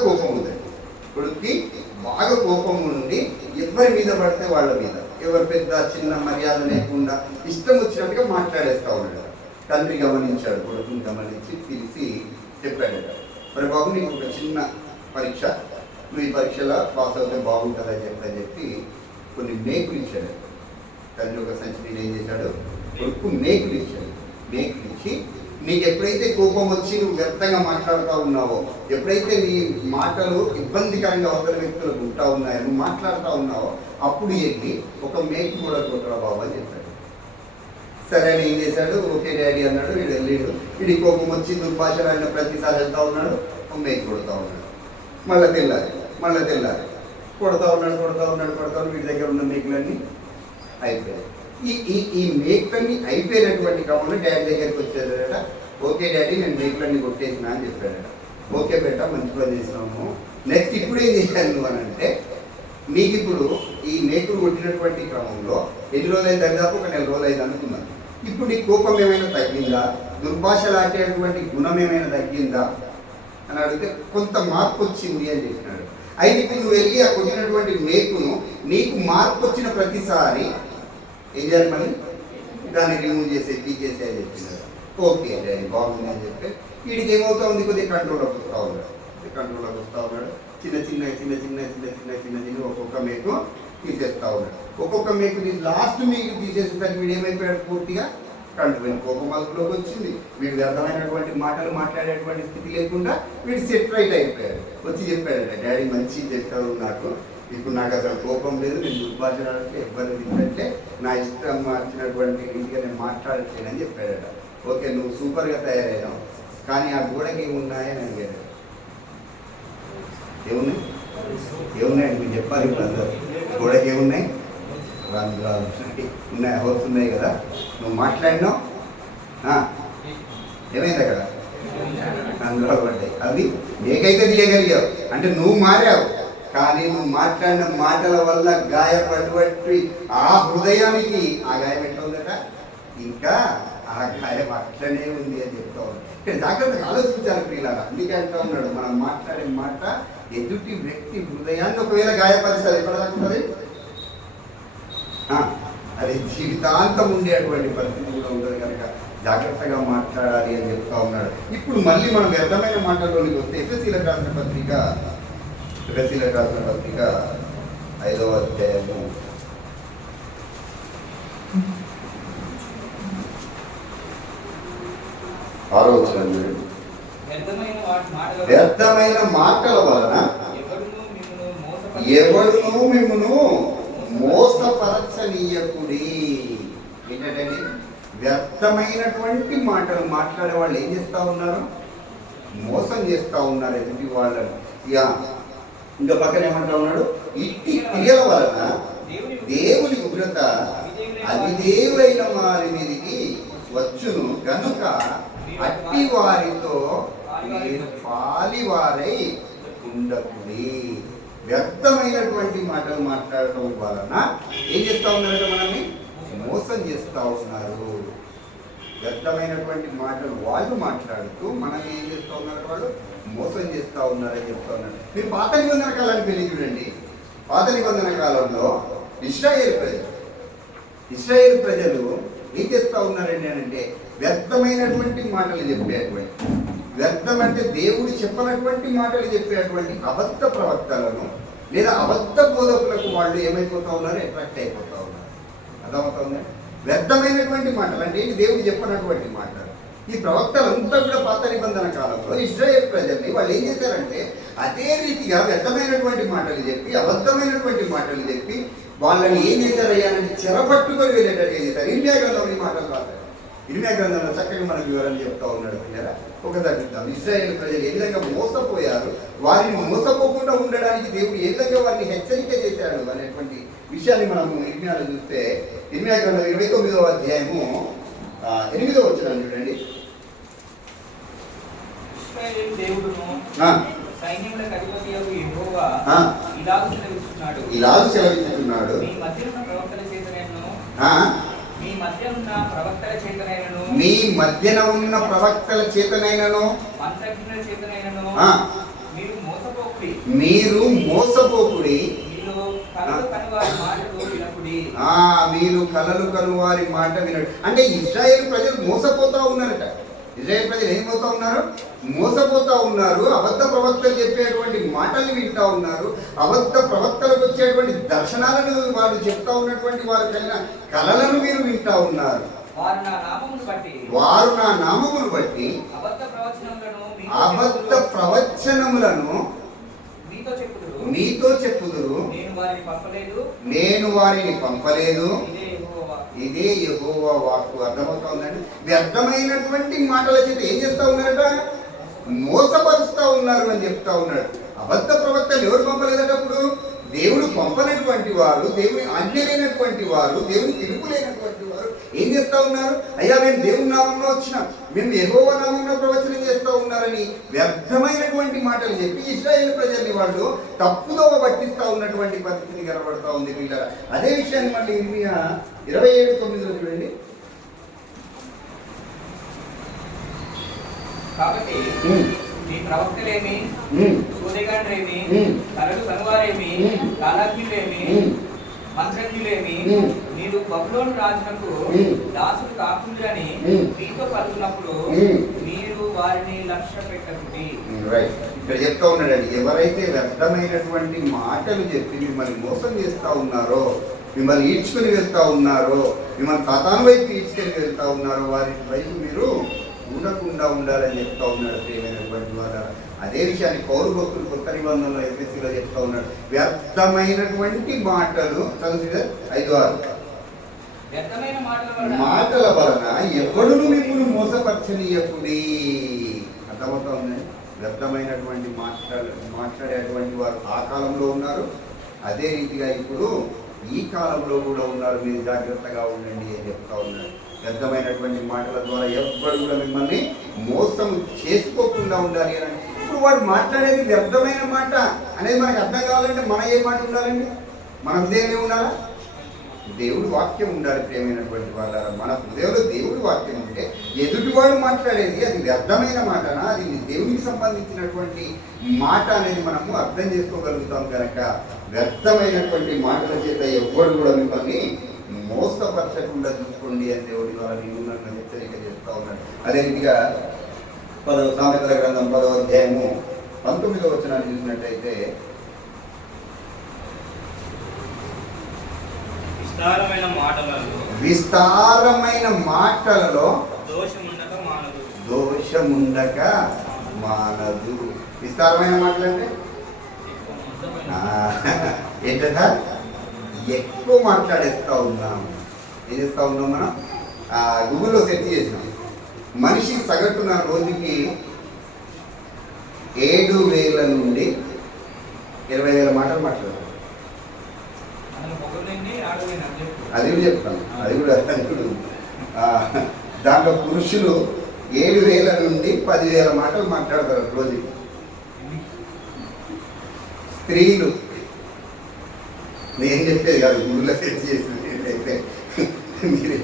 కోపం ఉండి ఎవరి మీద పడితే వాళ్ళ మీద, ఎవరు పెద్ద చిన్న మర్యాద లేకుండా ఇష్టం వచ్చినట్టుగా మాట్లాడేస్తూ ఉన్నాడు. తండ్రి గమనించాడు, కొడుకుని గమనించి పిలిచి చెప్పాడు, మరి బాబు నీకు ఒక చిన్న పరీక్ష, నువ్వు ఈ పరీక్షలో పాస్ అవుతే బాగుంటుందని చెప్పి కొన్ని మేకులు ఇచ్చాడు. తండ్రి ఒక సంచి ఏం చేశాడు? కొడుకు మేకులు ఇచ్చాడు. మేకులు ఇచ్చి నీకు ఎప్పుడైతే కోపం వచ్చి నువ్వు వ్యర్థంగా మాట్లాడుతూ ఉన్నావో, ఎప్పుడైతే నీ మాటలు ఇబ్బందికరంగా అవతల వ్యక్తులకు ఉంటా ఉన్నాయో, నువ్వు మాట్లాడుతూ ఉన్నావో, అప్పుడు వెళ్ళి ఒక మేకు కూడా కొట్టరా బాబు అని చెప్పాడు. సరే అని ఏం చేశాడు? ఓకే డాడీ అన్నాడు. వీడు వెళ్ళాడు. వీడి కోపం వచ్చి దుర్భాషలు అయిన ప్రతిసారి వెళ్తూ ఉన్నాడు, మేకు కొడుతూ ఉన్నాడు. మళ్ళీ తెల్లారి కొడుతూ ఉన్నాడు. వీడి దగ్గర ఉన్న మేకులన్నీ అయిపోయాయి. ఈ మేకులన్నీ అయిపోయినటువంటి క్రమంలో డాడీ దగ్గరికి వచ్చాడట. ఓకే డాడీ, నేను మేకులన్నీ కొట్టేసినా అని చెప్పాడట. ఓకే బెట్ట, మంచి పని చేసినాము. నెక్స్ట్ ఇప్పుడు ఏం చేశాను నువ్వు అని అంటే, నీకు ఇప్పుడు ఈ మేకులు కొట్టినటువంటి క్రమంలో ఎన్ని రోజులైంది? దాదాపు ఒక 1 నెల రోజులు అయింది అనుకున్నాను. ఇప్పుడు నీ కోపం ఏమైనా తగ్గిందా? దుర్భాషలాడేటువంటి గుణం ఏమైనా తగ్గిందా అని అడిగితే కొంత మార్పు వచ్చింది అని చెప్పినాడు. అయితే ఇప్పుడు నువ్వు వెళ్ళి ఆ కొట్టినటువంటి మేకును నీకు మార్పు వచ్చిన ప్రతిసారి ఏం చేయాలి? మళ్ళీ దాన్ని రిమూవ్ చేసే తీసేసే అని చెప్పినారు. ఓకే డాడీ బాగుంది అని చెప్పి వీడికి ఏమవుతా ఉంది? కొద్దిగా కంట్రోల్లోకి వస్తూ ఉన్నాడు. చిన్న చిన్న ఒక్కొక్క మేకు తీసేస్తూ ఉన్నాడు. ఒక్కొక్క మేకు లాస్ట్ మేకు తీసేసేసరికి వీడు ఏమైపోయాడు? పూర్తిగా కంట్రోల్ కోపం అదుపులోకి వచ్చింది. వీడు వ్యర్థమైనటువంటి మాటలు మాట్లాడేటువంటి స్థితి లేకుండా వీడు సెట్ రైట్ అయిపోయాడు. వచ్చి చెప్పాడట, డాడీ మంచి చెప్పాడు నాకు, ఇప్పుడు నాకు అసలు కోపం లేదు, నేను దుర్భాషలాడితే ఇబ్బంది తింటే నా ఇష్టం మార్చినటువంటి ఇంటిగా నేను మాట్లాడట్లేను అని చెప్పాడట. ఓకే నువ్వు సూపర్గా తయారయ్యావు, కానీ ఆ గోడకి ఏమున్నాయని అడిగాడు. ఏమున్నాయండి మీరు చెప్పాలి. ఇప్పుడు అందరూ గోడకి ఏమున్నాయి? రంధ్రాలు ఉన్నాయి, హోల్స్ ఉన్నాయి కదా. నువ్వు మాట్లాడినావు, ఏమైంది అక్కడ? రంధ్రాలు పడ్డాయి. అవి ఏకైతే తీయగలిగావు అంటే నువ్వు మారావు. కానీ నువ్వు మాట్లాడిన మాటల వల్ల గాయపడి ఆ హృదయానికి ఆ గాయం ఎట్లా ఉందట? ఇంకా ఆ గాయం అట్లనే ఉంది అని చెప్తా ఉన్నాడు. ఇక్కడ జాగ్రత్తగా ఆలోచించాలి ప్రియులారా. అందుకే అంటూ ఉన్నాడు, మనం మాట్లాడే మాట ఎదుటి వ్యక్తి హృదయాన్ని ఒకవేళ గాయపరిస్తారు ఎక్కడ ఉంటుంది? అది జీవితాంతం ఉండేటువంటి పరిస్థితి కూడా ఉంటుంది కనుక జాగ్రత్తగా మాట్లాడాలి అని చెప్తా ఉన్నాడు. ఇప్పుడు మళ్ళీ మనం వ్యర్థమైన మాటల్లోనికి వస్తే ఎఫెసీలకు రాసిన పత్రిక 5వ అధ్యాయము 6వ వచనం. వ్యర్థమైన మాటల వలన ఎవడును మిమ్మును మోసపరచనీయకుడి. ఏంటంటే వ్యర్థమైనటువంటి మాటలు మాట్లాడే వాళ్ళు ఏం చేస్తూ ఉన్నారు? మోసం చేస్తూ ఉన్నారు ఎదుటి వాళ్ళని. ఇంకా పక్కన ఏమంటా ఉన్నాడు? ఇట్టి క్రియల వలన దేవుని ఉగ్రత అవిధేయులైన వారి మీదికి వచ్చును కనుక అట్టి వారితో మీరు పాలివారై ఉండకుడి. వ్యర్థమైనటువంటి మాటలు మాట్లాడటం వలన ఏం చేస్తూ ఉన్నారంటే మనల్ని మోసం చేస్తూ ఉన్నారు. వ్యర్థమైనటువంటి మాటలు వాళ్ళు మాట్లాడుతూ మనల్ని ఏం చేస్తూ ఉన్నారు? వాళ్ళు మోసం చేస్తూ ఉన్నారని చెప్తా ఉన్నారు. మీరు పాత నిబంధన కాలానికి వెళ్ళి చూడండి. పాత నిబంధన కాలంలో ఇశ్రాయేల్ ప్రజలు ఏం చేస్తూ ఉన్నారండి అంటే వ్యర్థమైనటువంటి మాటలు చెప్పేటువంటి, వ్యర్థం అంటే దేవుడు చెప్పనటువంటి మాటలు చెప్పేటువంటి అబద్ధ ప్రవక్తలను లేదా అబద్ధ బోధకులకు వాళ్ళు ఏమైపోతా ఉన్నారు? అట్రాక్ట్ అయిపోతా ఉన్నారు. అర్థమవుతుంది? వ్యర్థమైనటువంటి మాటలు అంటే దేవుడు చెప్పనటువంటి మాటలు. ఈ ప్రవక్తలంతా కూడా పాత నిబంధన కాలంలో ఇశ్రాయేల్ ప్రజల్ని వాళ్ళు ఏం చేశారంటే అదే రీతిగా వ్యర్థమైనటువంటి మాటలు చెప్పి అబద్ధమైనటువంటి మాటలు చెప్పి వాళ్ళని ఏం చేశారయ్యానంటే చెరపట్టుకొని వెళ్ళేటట్టు ఏం చేశారు? ఇర్మియా గ్రంథంలో ఈ మాటలు రాశారు. ఇర్మియా గ్రంథంలో చక్కగా మనకు వివరణ చెప్తా ఉన్నాడు. పిల్లరా ఒకసారి చూద్దాం. ఇశ్రాయేల్ ప్రజలు ఏ విధంగా మోసపోయారు, వారిని మోసపోకుండా ఉండడానికి దేవుడు ఏ విధంగా వారిని హెచ్చరిక చేశాడు అనేటువంటి విషయాన్ని మనం ఇర్మియాలో చూస్తే ఇర్మియా గ్రంథం 29వ అధ్యాయము 8వ వచనం చూడండి. ఇలాగు సెలవిస్తున్నాడు, మీ మధ్య ఉన్న ప్రవక్తల చేతనైనను మీరు మోసపోకుడి. మీరు కలలు కనువారి మాట వినడు. అంటే ఇశ్రాయేలు ప్రజలు మోసపోతా ఉన్నారట. ఇశ్రాయేల్ ప్రజలు ఏమవుతా ఉన్నారు? మోసపోతా ఉన్నారు. అబద్ధ ప్రవక్తలు చెప్పేటువంటి మాటలు వింటా ఉన్నారు. అబద్ధ ప్రవక్తలకు వచ్చేటువంటి దర్శనాలను వాళ్ళు చెప్తా ఉన్నటువంటి వారు కలిగిన కలలను మీరు వింటా ఉన్నారు. వారు నా నామమును బట్టి అబద్ధ ప్రవచనములను మీతో చెప్పుదురు, నేను వారిని పంపలేదు. ఇదే యెహోవా వాక్కు. అర్థమవుతా ఉందండి. వ్యర్థమైనటువంటి మాటల చేత ఏం చేస్తా ఉన్నారట? మోసపరుస్తూ ఉన్నారు అని చెప్తా ఉన్నాడు. అబద్ధ ప్రవక్తలు ఎవరు పంపలేదటప్పుడు? దేవుడు పంపనటువంటి వారు, దేవుని ఆజ్ఞ లేనటువంటి వారు, దేవుని పిలుపు లేనటువంటి వారు ఏం చేస్తూ ఉన్నారు? అయ్యా మేము దేవుని నామంలో వచ్చినాం, మేము యెహోవా నామంలో ప్రవచనం చేస్తూ ఉన్నారని వ్యర్థమైనటువంటి మాటలు చెప్పి ఇశ్రాయేలు ప్రజల్ని వాళ్ళు తప్పుదోవ పట్టిస్తూ ఉన్నటువంటి పరిస్థితిని కనబడతా ఉంది పిల్లల. అదే విషయాన్ని మళ్ళీ ఇర్మియా 27:9 చూడండి. కాబట్టి మీ ప్రవక్తలేమి, సూర్యగాండ్రేమి, కలలు కనువారేమి, కాలాగ్నిలేమి, మంత్రజ్ఞులేమి, మీరు బబులోను రాజునకు దాసులు కాకుండా అని మీతో పలుకున్నప్పుడు మీరు వారిని లక్ష్య పెట్టకండి. ఇక్కడ చెప్తా ఉన్నాడండి, ఎవరైతే వ్యర్థమైనటువంటి మాటలు చెప్పి మిమ్మల్ని మోసం చేస్తా ఉన్నారో, మిమ్మల్ని ఈడ్చుకుని వెళ్తా ఉన్నారో, మిమ్మల్ని సాతాను వైపు ఈడ్చుకొని వెళ్తా ఉన్నారో వారి వైపు మీరు ఉండకుండా ఉండాలని చెప్తా ఉన్నాడు ప్రియమైనటువంటి వారు. అదే విషయాన్ని పౌరు భక్తులు కొత్త నిబంధనలో ఎఫ్ఎస్సీలో చెప్తా ఉన్నాడు. వ్యర్థమైనటువంటి మాటలు చదువు 5:6 మాటల వలన ఎవడును మిమ్మల్ని మోసపరచనీయకుడి. అర్థమవుతా ఉంది. వ్యర్థమైనటువంటి మాట్లాడేటువంటి వారు ఆ కాలంలో ఉన్నారు, అదే రీతిగా ఇప్పుడు ఈ కాలంలో కూడా ఉన్నారు. మీరు జాగ్రత్తగా ఉండండి అని చెప్తా ఉన్నారు. వ్యర్థమైనటువంటి మాటల ద్వారా ఎవ్వరు కూడా మిమ్మల్ని మోసం చేసుకోకుండా ఉండాలి అని. ఇప్పుడు వాడు మాట్లాడేది వ్యర్థమైన మాట అనేది మనకు అర్థం కావాలంటే మన ఏ మాట ఉండాలండి? మన హృదయంలో ఉండాలా? దేవుడి వాక్యం ఉండాలి ప్రియమైనటువంటి వాళ్ళ. మన హృదయంలో దేవుడి వాక్యం ఉంటే ఎదుటివాడు మాట్లాడేది అది వ్యర్థమైన మాటనా, అది దేవునికి సంబంధించినటువంటి మాట అనేది మనము అర్థం చేసుకోగలుగుతాం కనుక వ్యర్థమైనటువంటి మాటల చేత ఎవ్వరు కూడా మిమ్మల్ని మోసపరచకుండా చూసుకోండి అని దేవుడి ద్వారా నేను హెచ్చరిక చేస్తూ ఉన్నాడు. అదే రీతిగా 10వ సామెతల గ్రంథం 10వ అధ్యాయము 19వ వచనాన్ని చూసినట్టయితే, విస్తారమైన మాటలలో దోషముండక మానదు. విస్తారమైన మాటలు అంటే ఏంటంటే ఎక్కువ మాట్లాడేస్తూ ఉన్నాం. ఏం చేస్తూ ఉన్నాం? మనం గూగుల్లో సెర్చ్ చేసినాం. మనిషి సగటున రోజుకి 7,000 నుండి 20,000 మాటలు మాట్లాడతారు. అది కూడా చెప్తాను, అది కూడా దాంట్లో పురుషులు 7,000 నుండి 10,000 మాటలు మాట్లాడతారు రోజుకి. స్త్రీలు నేను చెప్పేది కాదు, ఊళ్ళో సెర్చ్ చేసినట్టయితే మీరు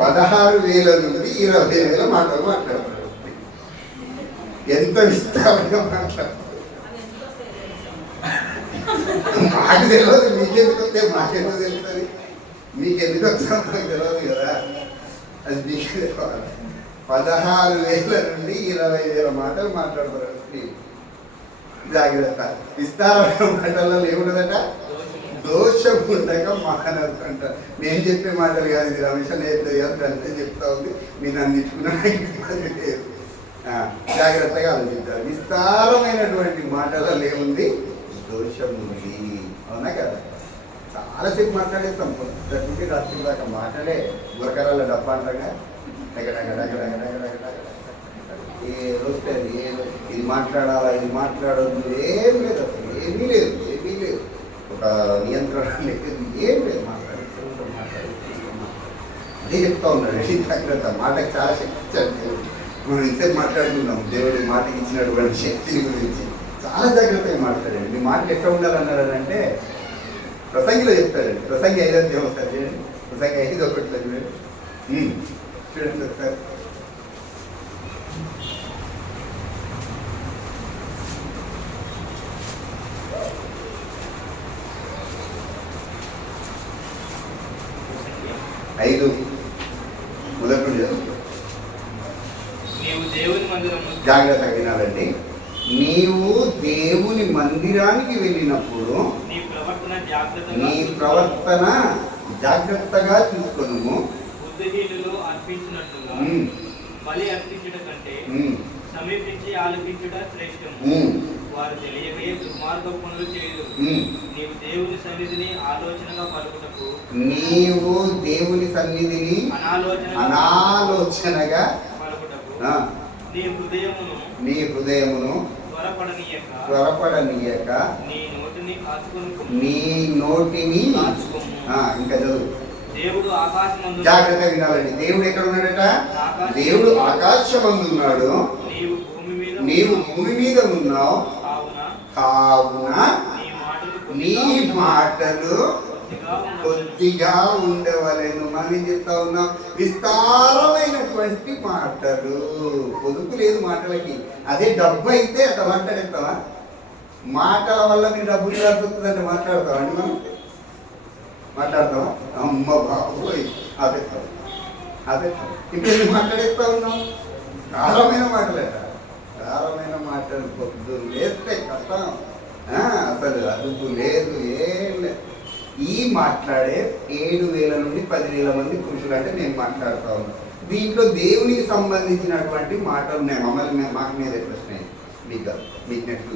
16,000 నుండి 20,000 మాటలు మాట్లాడతారు. ఎంత విస్తారంగా మాట్లాడతారు. మాకు తెలియదు, మీకెందుకు వస్తే మాకెందుకు తెలుస్తుంది? మీకెందుకు వస్తా మాకు తెలియదు కదా, అది మీకు తెలియాలి. 16,000 నుండి 20,000 మాటలు మాట్లాడతారు స్త్రీలు. జాగ్రత్త. విస్తారమైన మాటల్లో ఏముండదట? దోషం ఉండక మానదు అంట. నేను చెప్పే మాటలు కాదు, ఇది రమేష్ నేర్పేది కాదు, అంతే చెప్తా ఉంది. మీరు నన్ను ఇచ్చుకున్నా లేదు. జాగ్రత్తగా ఆలోచించాలి. విస్తారమైనటువంటి మాటలలో ఏముంది? దోషం ఉంది. అవునా కదా? చాలాసేపు మాట్లాడేస్తాం, పొద్దుటి రాత్రి దాకా మాటలే గురకరాల డబ్బా అంటాగా. ఏ రోజు ఇది మాట్లాడాలా, ఇది మాట్లాడద్దు, ఏం లేదు, అసలు ఏమీ లేదు, ఏమీ లేదు. ఒక నియంత్రణ లేదు, ఏం లేదు. మాట్లాడేస్తూ అదే చెప్తా ఉన్నాడు. జాగ్రత్త. మాటకు చాలా శక్తి. మనం ఇంతసేపు మాట్లాడుతున్నాం దేవుడు మాటకి ఇచ్చినటువంటి శక్తిని గురించి. చాలా జాగ్రత్తగా మాట్లాడండి. మీ మాటలు ఎట్లా ఉండాలన్నాడు అంటే ప్రసంగిలో చెప్తాడండి. ప్రసంగి 5 అధ్యాయం ఒకసారి చూడండి. ప్రసంగి 5:1 చూడండి. చూడండి ఒకసారి. జాగ్రత్తగా వినాలండి. నీవు దేవుని మందిరానికి వెళ్ళినప్పుడు నీ ప్రవర్తన జాగ్రత్తగా చూసుకొనుము. బుద్ధిహీనులు అర్పించినట్లుగా బలి అర్పించుట కంటే సమీపించి ఆలపించుట శ్రేష్టము. వారు తెలియకే దుర్మార్గ పనులు చేయరు. నీవు దేవుని సన్నిధిని ఆలోచనగా పలుకుటకు, నీవు దేవుని సన్నిధిని అనాలోచనగా పలుకుటకు నీ హృదయమును త్వరపడనీయక నీ నోటిని ఇంకా చదువు. దేవుడు ఆకాశమందు. జాగ్రత్తగా వినాలండి. దేవుడు ఎక్కడ ఉన్నాడట? దేవుడు ఆకాశమందు ఉన్నాడు. నీవు భూమి మీద నీవు భూమి మీద ఉన్నావు కావున నీ మాటలు కొద్దిగా ఉండవలేను. మనం ఏం చెప్తా ఉన్నాం? విస్తారమైనటువంటి మాటలు. పొదుపు లేదు మాటలకి. అదే డబ్బు అయితే అట్లా మాట్లాడేస్తావా? మాటల వల్ల మీ డబ్బులు జరుగుతుందంటే మాట్లాడతావా అండి? మనం మాట్లాడతావా? అమ్మ బాబోయ్ అదే ఇప్పుడు ఎందుకు మాట్లాడేస్తా ఉన్నాం? కారమైన మాటలేట, కారమైన మాటలు. పొద్దు లేస్తే కష్టం, అసలు అదుపు లేదు, ఏం లేదు. ఈ మాట్లాడే 7,000 నుండి 10,000 మంది పురుషులు అంటే నేను మాట్లాడుతూ ఉన్నాను. దీంట్లో దేవునికి సంబంధించినటువంటి మాటలు ఉన్నాయి. మమ్మల్ని మాకు మీద ప్రశ్న మీకు నెక్స్ట్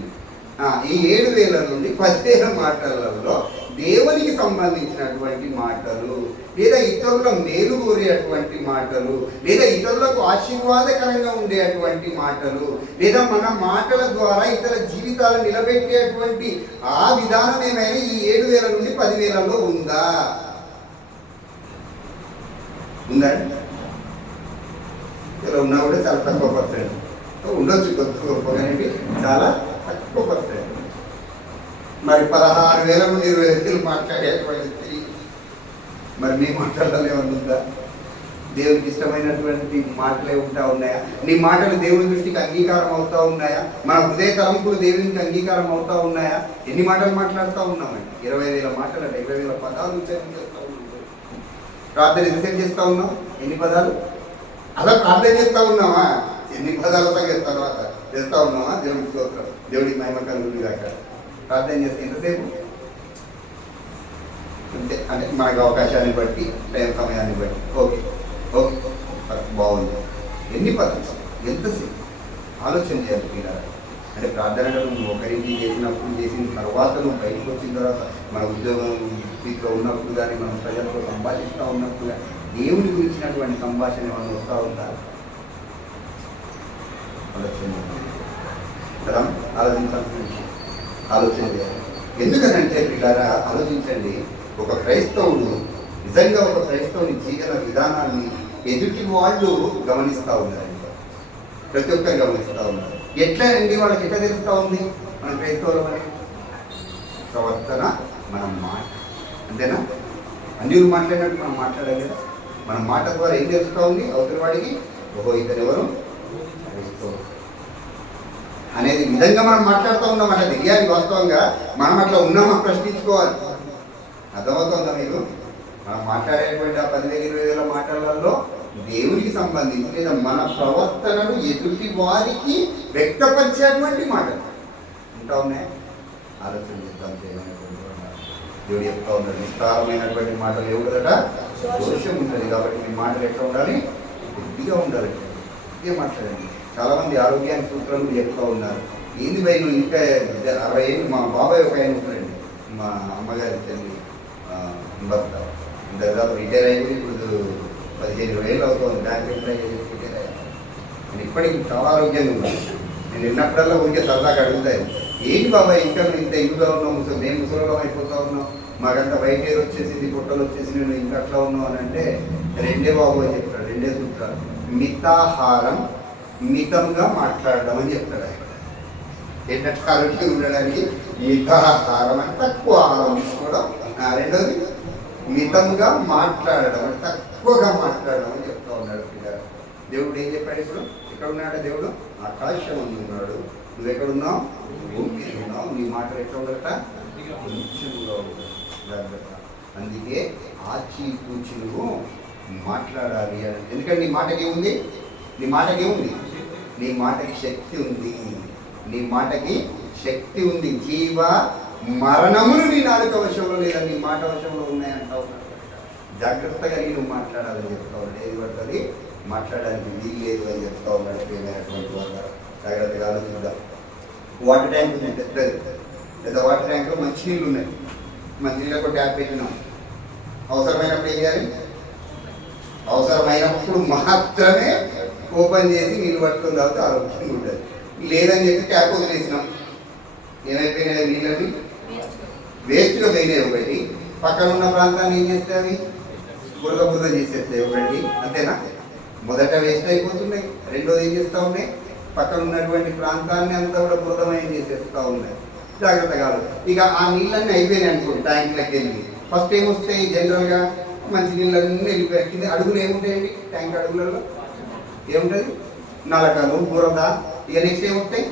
ఈ 7,000 నుండి 10,000 మాటలలో దేవునికి సంబంధించినటువంటి మాటలు, లేదా ఇతరుల మేలు కోరేటువంటి మాటలు, లేదా ఇతరులకు ఆశీర్వాదకరంగా ఉండేటువంటి మాటలు, లేదా మన మాటల ద్వారా ఇతర జీవితాలు నిలబెట్టేటువంటి ఆ విధానం ఏమైనా ఈ 7,000 నుండి 10,000లో ఉందా? ఉందండి? ఇలా ఉన్నా కూడా చాలా తక్కువ పర్సెంట్ ఉండొచ్చు, కొద్ది గొప్పగానే చాలా తక్కువ పర్సెంట్. మరి 16,000 నుండి 20,000 మాట్లాడేటువంటి స్త్రీ మరి మీ మాటలలో ఏమన్నా ఉందా? దేవునికి ఇష్టమైనటువంటి మాటలే ఉంటా ఉన్నాయా? నీ మాటలు దేవుని దృష్టికి అంగీకారం అవుతా ఉన్నాయా? మన హృదయ తలంపులు దేవునికి అంగీకారం అవుతా ఉన్నాయా? ఎన్ని మాటలు మాట్లాడుతూ ఉన్నామండి? 20,000 మాటలు అంటే 20,000 పదాలు చేస్తూ ఉన్నాం. ప్రార్థన ఎంతసేపు చేస్తూ ఉన్నాం? ఎన్ని పదాలు? అలా ప్రార్థన చేస్తూ ఉన్నామా? ఎన్ని పదాల సంగతి తర్వాత చేస్తూ ఉన్నామా? దేవుడికి స్తోత్రం, దేవుడికి మహిమ కలుగుతుంది కాక. ప్రార్థన చేస్తే ఎంతసేపు అంటే మనకు అవకాశాన్ని బట్టి, టైం సమయాన్ని బట్టి. ఓకే ఓకే బాగుంది. ఎన్ని పద్ధతులు, ఎంతసేపు ఆలోచన చేయాలి పిల్లలు. అంటే ప్రార్థనలు నువ్వు ఒకరికి చేసినప్పుడు, చేసిన తర్వాత నువ్వు బయటకు వచ్చిన తర్వాత, మన ఉద్యోగం స్థితిలో ఉన్నప్పుడు కానీ, మనం ప్రజలతో సంభాషిస్తూ ఉన్నప్పుడు కానీ దేవుని గురించినటువంటి సంభాషణ ఏమైనా వస్తూ ఉందా? ఆలోచన ఆలోచించాల్సిన విషయం, ఆలోచన చేయాలి. ఎందుకనంటే పిల్లారా ఆలోచించండి, ఒక క్రైస్తవుడు నిజంగా ఒక క్రైస్తవుని జీవన విధానాన్ని ఎదుటి వాళ్ళు గమనిస్తూ ఉన్నారండి. ప్రతి ఒక్కరు గమనిస్తూ ఉన్నారు. ఎట్లా అండి వాళ్ళకి ఎట్లా తెలుస్తూ ఉంది మన క్రైస్తవులమని? ప్రవర్తన, మనం మాట, అంతేనా? అన్యులు మాట్లాడినట్టు మనం మాట్లాడాలి కదా. మన మాట ద్వారా ఏం తెలుస్తూ ఉంది అవతలి వాడికి? ఓహో ఇతను ఎవరు క్రైస్తవుడు అనేది విధంగా మనం మాట్లాడుతూ ఉన్నాం. అట్లా తెలియాలి. వాస్తవంగా మనం అట్లా ఉన్నామా ప్రశ్నించుకోవాలి. అర్థమవుతుందా మీకు? మనం మాట్లాడేటువంటి ఆ 10,000-20,000 మాటలలో దేవునికి సంబంధించి లేదా మన ప్రవర్తనను ఎదుటి వారికి వ్యక్తపరిచేటువంటి మాటలు ఉంటా ఉన్నాయి. ఆలోచన చేద్దాం. దేవుడు చెప్తా ఉన్నాడు, విస్తారమైనటువంటి మాటలు ఏముందట? దోషం ఉంటుంది. కాబట్టి మీ మాటలు ఎట్లా ఉండాలి? బుద్ధిగా ఉండాలి. ఇదే మాట్లాడండి. చాలామంది ఆరోగ్యానికి సూత్రాలు చెప్తూ ఉన్నారు. ఏంది భయ నువ్వు ఇంకా 60 ఏళ్ళు, మా బాబాయ్ ఒక ఆయన ఉంటాడండి, మా అమ్మగారి చెల్లి భర్త, దాదాపు రిటైర్ అయ్యి ఇప్పుడు 15-20 ఏళ్ళు అవుతుంది. బ్యాంక్ రిటైర్ అయ్యాను. నేను ఇప్పటికి చాలా ఆరోగ్యంగా ఉన్నాను. నేను విన్నప్పుడల్లా ఊరికే సరదాగా అడుగుతాను, ఏంటి బాబాయ్ ఇంకా నువ్వు ఇంత ఇదిగా ఉన్నావు, మేము ముసలిలో అయిపోతా ఉన్నావు, మాకంతా వైట్ హెయిర్ వచ్చేసింది, పొట్టలు వచ్చేసి నేను ఇంకా అట్లా ఉన్నావు అని అంటే, రెండే బాబు అని చెప్తాడు, రెండే సూత్రాలు. మితాహారం, మితంగా మాట్లాడడం అని చెప్తాడు ఆయన. ఏంటంటే ఆరోగ్యం ఉండడానికి మితాహారం అని తక్కువ ఆహారం తీసుకోవడం, రెండోది మితంగా మాట్లాడడం అంటే తక్కువగా మాట్లాడడం అని చెప్తా ఉన్నాడు పిల్లలు. దేవుడు ఏం చెప్పాడు? ఇప్పుడు ఎక్కడ ఉన్నాడు దేవుడు? ఆకాశం ఉన్నాడు. నువ్వు ఎక్కడున్నావు? భూమి మీద ఉన్నావు. నీ మాటలు ఎట్లా ఉండట? కొంచెంగా ఉండదు, జాగ్రత్త. అందుకే ఆచితూచి నువ్వు మాట్లాడాలి అని. ఎందుకంటే నీ మాటకి ఏముంది? నీ మాటకి ఏముంది? నీ మాటకి శక్తి ఉంది. నీ మాటకి శక్తి ఉంది. జీవ మరణములు నీ నాలుక వశంలో లేదా నీ మాట వశంలో ఉన్నాయంటావు. జాగ్రత్తగా నేను మాట్లాడాలని చెప్తా ఉన్నాడు. ఏది పడుతుంది మాట్లాడడానికి వీలు లేదు అని చెప్తా ఉన్నాడు. ఏమైనటువంటి వాళ్ళ జాగ్రత్తగా ఆలోచిద్దాం. వాటర్ ట్యాంక్ ఉంది పెద్దది, లేదా వాటర్ ట్యాంక్లో మంచినీళ్ళు ఉన్నాయి. మంచినీళ్ళకు ట్యాప్ పెట్టినాం. అవసరమైనప్పుడు ఏం చేయాలి? అవసరమైనప్పుడు మాత్రమే ఓపెన్ చేసి నీళ్ళు పట్టుకొని తాగితే ఆరోగ్యంగా ఉంటుంది. లేదని చెప్పి ట్యాప్ వదిలేసినాం. ఏమైపోయినాయి? నీళ్ళని వేస్ట్గా పోయినాయి. ఒకటి పక్కన ఉన్న ప్రాంతాన్ని ఏం చేస్తే అవి బురద చేసేస్తాయి. ఒకటి అంతేనా? మొదట వేస్ట్ అయిపోతున్నాయి. రెండోది ఏం చేస్తూ ఉన్నాయి? పక్కన ఉన్నటువంటి ప్రాంతాన్ని అంతా కూడా బురదమయం చేసేస్తూ ఉన్నాయి. జాగ్రత్తగా ఇక ఆ నీళ్ళన్నీ అయిపోయినాయి అనుకోండి, ట్యాంకులకి వెళ్ళి ఫస్ట్ ఏమొస్తాయి జనరల్గా మంచి నీళ్ళన్నీ వెళ్ళిపోయాయి. కింద అడుగులు ఏముంటాయండి? ట్యాంక్ అడుగులలో ఏముంటుంది? నలకలు, బురద. ఇక నెక్స్ట్ ఏమొస్తాయి?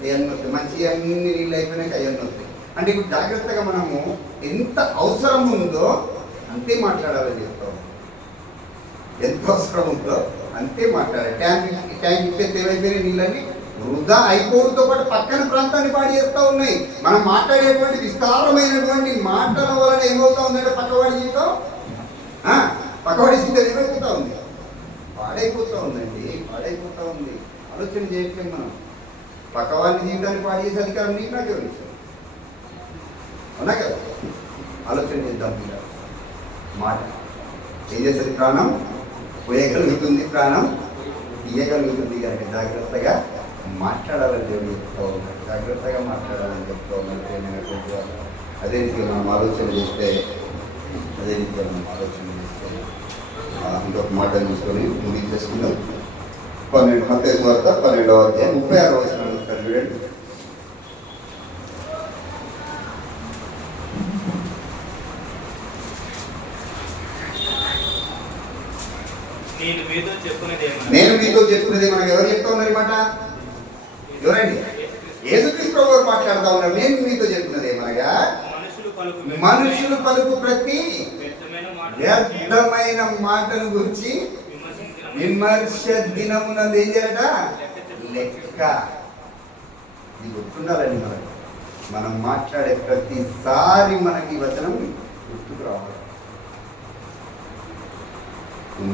అవన్నీ వస్తాయి. మంచి అన్ని నీళ్ళు అయిపోయినాక అవన్నీ వస్తాయి. అంటే ఇప్పుడు జాగ్రత్తగా మనము ఎంత అవసరం ఉందో అంతే మాట్లాడాలని చెప్తాం. ఎంత అవసరం ఉందో అంతే మాట్లాడాలి. ట్యాంక్ ఇప్పేస్తే ఏమైపోయినాయి నీళ్ళని వృధా అయిపోవడంతో పాటు పక్కన ప్రాంతాన్ని పాడు చేస్తూ ఉన్నాయి. మనం మాట్లాడేటువంటి విస్తారమైనటువంటి మాటల వలన ఏమవుతా ఉందంటే పక్కవాడి జీవితం ఏమైపోతూ ఉంది? పాడైపోతూ ఉందండి, పాడైపోతూ ఉంది. ఆలోచన చేయట్లేదు మనం. పక్కవాడి జీవితాన్ని పాడు చేసే అధికారం నీకు నాకే వచ్చారు అవునా కదా? ఆలోచన చేద్దాం. ఇలా మాట ఏం చేస్తుంది? ప్రాణం పోయగలుగుతుంది, ప్రాణం తీయగలుగుతుంది. కనుక జాగ్రత్తగా మాట్లాడాలని దేవుడు చెప్తూ ఉన్నాడు. జాగ్రత్తగా మాట్లాడాలని చెప్తూ ఉన్నాడు. ప్రేమైనటువంటి వాళ్ళు అదే రీతిగా మనం ఆలోచన చేస్తే ఇంకొక మాట చూసుకొని ముగించేసుకుందాం. 12 మత్తయి వార్త 12వ అధ్యాయం 36వ వచనం చూడండి. నేను మీతో చెప్పుకునేది మనకు ఎవరు చెప్తా ఉన్నారు మాట? ఎవరండి? యేసుక్రీస్తు ప్రభువు మాట్లాడుతూ ఉన్నారు. నేను మీతో చెప్పుకున్నది ఏమనగా మనుషులు పలుకు ప్రతి వ్యర్థమైన మాటల గురించి విమర్శ దినమునందు ఏం చేయాలట? లెక్క. ఇది గుర్తుండాలండి. మనం మాట్లాడే ప్రతిసారి మనకి వచనం గుర్తుకు రావాలి.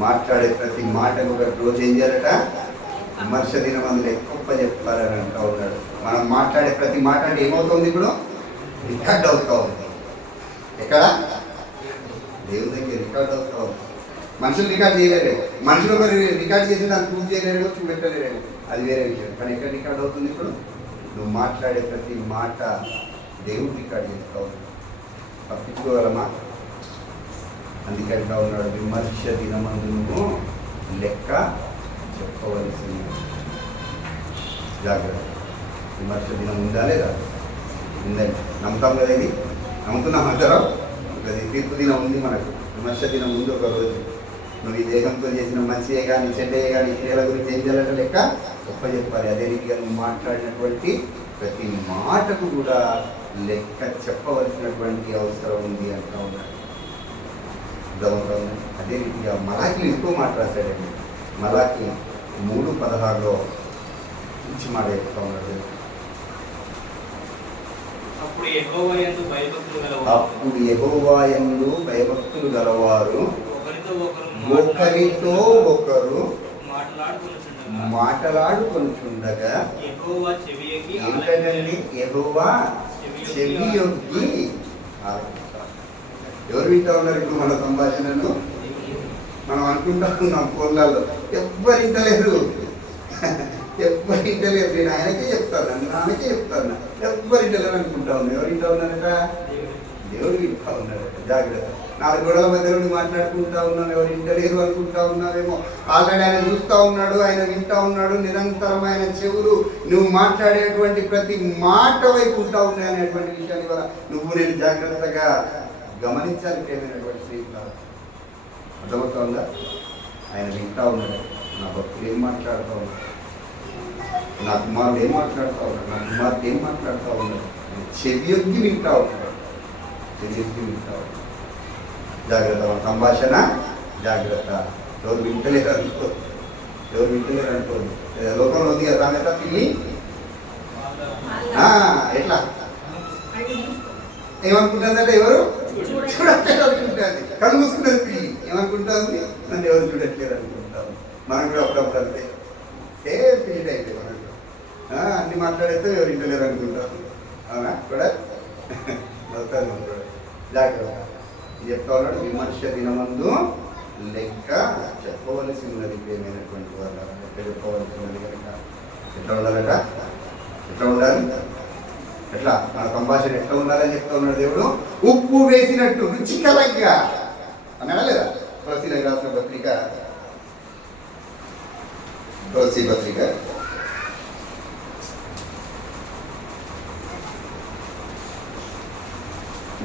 మాట్లాడే ప్రతి మాటకు ఒక రోజు ఏం చేయాలట? విమర్శ దినమందు ఎక్కువ చెప్పాలని అంటూ ఉన్నాడు. మనం మాట్లాడే ప్రతి మాట అంటే ఏమవుతుంది? ఇప్పుడు రికార్డ్ అవుతూ ఉంది. ఎక్కడ? దేవుని దగ్గర రికార్డ్ అవుతూ ఉంది. మనుషులు రికార్డ్ చేయలేరు. మనుషులు ఒకరు రికార్డ్ చేసి దాన్ని ప్రూవ్ చేయలేరు, చూపెట్టలేరు. అది వేరే విషయం. కానీ ఎక్కడ రికార్డ్ అవుతుంది? ఇప్పుడు నువ్వు మాట్లాడే ప్రతి మాట దేవుడు రికార్డ్ చేస్తూ ఉన్నాడు. తప్పించుకోగలమా? అందుకంటా ఉన్నాడు, విమర్శ దినమందు నువ్వు లెక్క చెప్పవలసింది. జాగ్రత్త. విమర్శ దినం ఉందా లేదా? ఉందండి. నమ్ముతాం కదా? ఇది నమ్ముతున్నాం అందరం. అది తీర్పు దినం ఉంది మనకు. విమర్శ దినం ఉంది ఒక రోజు. నువ్వు ఈ దేహంతో చేసిన మంచియే కానీ చెడ్డయే కానీ క్రియల గురించి ఏం చేయాలంటే లెక్క చెప్పాలి. అదే రీతిగా నువ్వు మాట్లాడినటువంటి ప్రతి మాటకు కూడా లెక్క చెప్పవలసినటువంటి అవసరం ఉంది అంటూ ఉన్నాడు. అదే రీతిగా మలాకి ఇంకో మాట రాశాడండి. మలాకి 3:16లో మంచి మాట చెప్తా ఉన్నాడు. అప్పుడు యెహోవా యందు భయభక్తులు గలవారు ఒకరితో ఒకరు మాట్లాడుకొనుచుండగా ఏంటండి? యెహోవా చెవియొగ్గి ఎవరు వింటా ఉన్నారు? ఇప్పుడు మన సంభాషణను మనం అనుకుంటా ఉన్నాం ఫోన్లలో. ఎవ్వరింటలేరు. నేను ఆయనకే చెప్తాను, నాన్నకే చెప్తాను. ఎవ్వరింటలేరు అనుకుంటా ఉన్నాను. ఎవరు వింటా ఉన్నారట? దేవుడు వింటా ఉన్నారట. జాగ్రత్త. 4 గోడల మధ్యలో మాట్లాడుకుంటా ఉన్నాను. ఎవరు వింటలేరు అనుకుంటా ఉన్నావేమో. ఆల్రెడీ ఆయన చూస్తూ ఉన్నాడు, ఆయన వింటా ఉన్నాడు. నిరంతరమైన చెవులు నువ్వు మాట్లాడేటువంటి ప్రతి మాట వైపు ఉంటా ఉన్నాయి అనేటువంటి విషయాన్ని వల్ల నువ్వు నేను జాగ్రత్తగా గమనించాలి. ప్రేమైనటువంటి స్నేహితులు, అర్థమవుతా ఉందా? ఆయన వింటా ఉన్నాడు. నా భక్తులు ఏం మాట్లాడుతూ ఉన్నాడు, నా కుమారుడు ఏం మాట్లాడుతూ ఉన్నాడు, నా కుమార్తె ఏం మాట్లాడుతూ ఉన్నాడు. చెవియొగ్గి వింటా ఉన్నాడు. చెవియొగ్గి వింటా ఉన్నాడు. జాగ్రత్త. మన సంభాషణ జాగ్రత్త. ఎవరు వింటలేరు అనుకోండి. లోకంలో ఉంది కదా సామెత, పిల్లి ఎట్లా ఏమనుకుంటుందంటే ఎవరు చూడట్లేదు అనుకుంటుంది. కళ్ళు మూసుకున్నది పిల్లి. ఏమనుకుంటుంది? నన్ను ఎవరు చూడట్లేదు అనుకుంటాం. మనం కూడా అప్పుడప్పుడు అంతే. పిల్లి అయితే మనకు అన్ని మాట్లాడితే ఎవరు ఇంటలేరు అనుకుంటాం. అవునా? కూడా అవుతాను మనం కూడా. జాగ్రత్త. చెప్తా ఉన్నాడు, విమర్శ దినమందు లెక్క చెప్పవలసి ఉన్నది. ప్రేమైనటువంటి వాళ్ళ లెక్క చెప్పవలసి ఉన్నది. కనుక ఎట్లా ఉండాలట? ఎట్లా ఉండాలి? ఎట్లా? మన సంభాషణ ఎట్లా ఉండాలని చెప్తా ఉన్నాడు దేవుడు. ఉప్పు వేసినట్టు రుచికరంగా అన్నాడా లేదా? తులసి రాసిన పత్రిక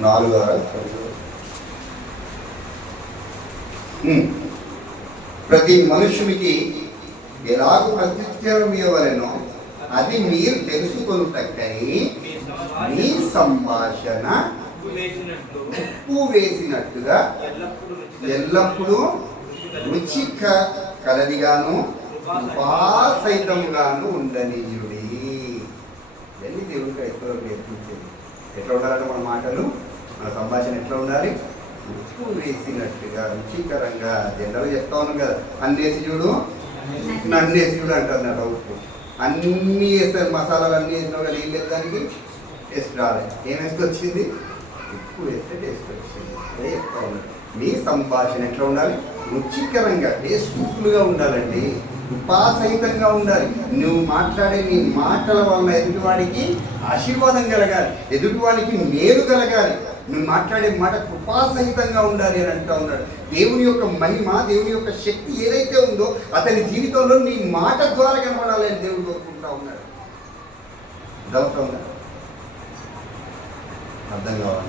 4 ప్రతి మనుషునికి ఎలాగ ప్రత్యుత్తరం ఇవ్వవలెనో అది మీరు తెలుసుకొనుటకై మీ సంభాషణ ఉప్పు వేసినట్టుగా ఎల్లప్పుడూ రుచి కలదిగాను ఉపాసైతంగాను ఉండనీయుడి. వెళ్ళి దేవుడికి ఎట్లా నేర్పించేది. ఎట్లా ఉండాలంటే మన మాటలు, మన సంభాషణ ఎట్లా ఉండాలి? ఉప్పు వేసినట్టుగా రుచికరంగా. జనరల్గా చెప్తా ఉన్నాం కదా, అన్నేసి చూడు నన్నేసి చూడు అంటున్నారు. ఉప్పు అన్నీ వేస్తారు, మసాలాలు అన్నీ వేసినావు కానీ ఏం లేదు, దానికి టేస్ట్ రాలేదు. ఏం వేస్తే వచ్చింది? ఉప్పు వేస్తే టేస్ట్ వచ్చింది. అదే చెప్తా ఉన్నాడు. మీ సంభాషణ ఎట్లా ఉండాలి? రుచికరంగా, టేస్ట్ఫుల్గా ఉండాలండి. ఉపాసహితంగా ఉండాలి. నువ్వు మాట్లాడే నీ మాటల వలన ఎదుటివాడికి ఆశీర్వాదం కలగాలి, ఎదుటివాడికి మేలు కలగాలి. నువ్వు మాట్లాడే మాట కృపాసహితంగా ఉండాలి అని అంటూ ఉన్నాడు. దేవుని యొక్క మహిమ, దేవుని యొక్క శక్తి ఏదైతే ఉందో అతని జీవితంలో నీ మాట ద్వారా కనబడాలి అని దేవుడు కోరుకుంటా ఉన్నాడు. అర్థమవుతా ఉన్నాడు? అర్థం కావాలి.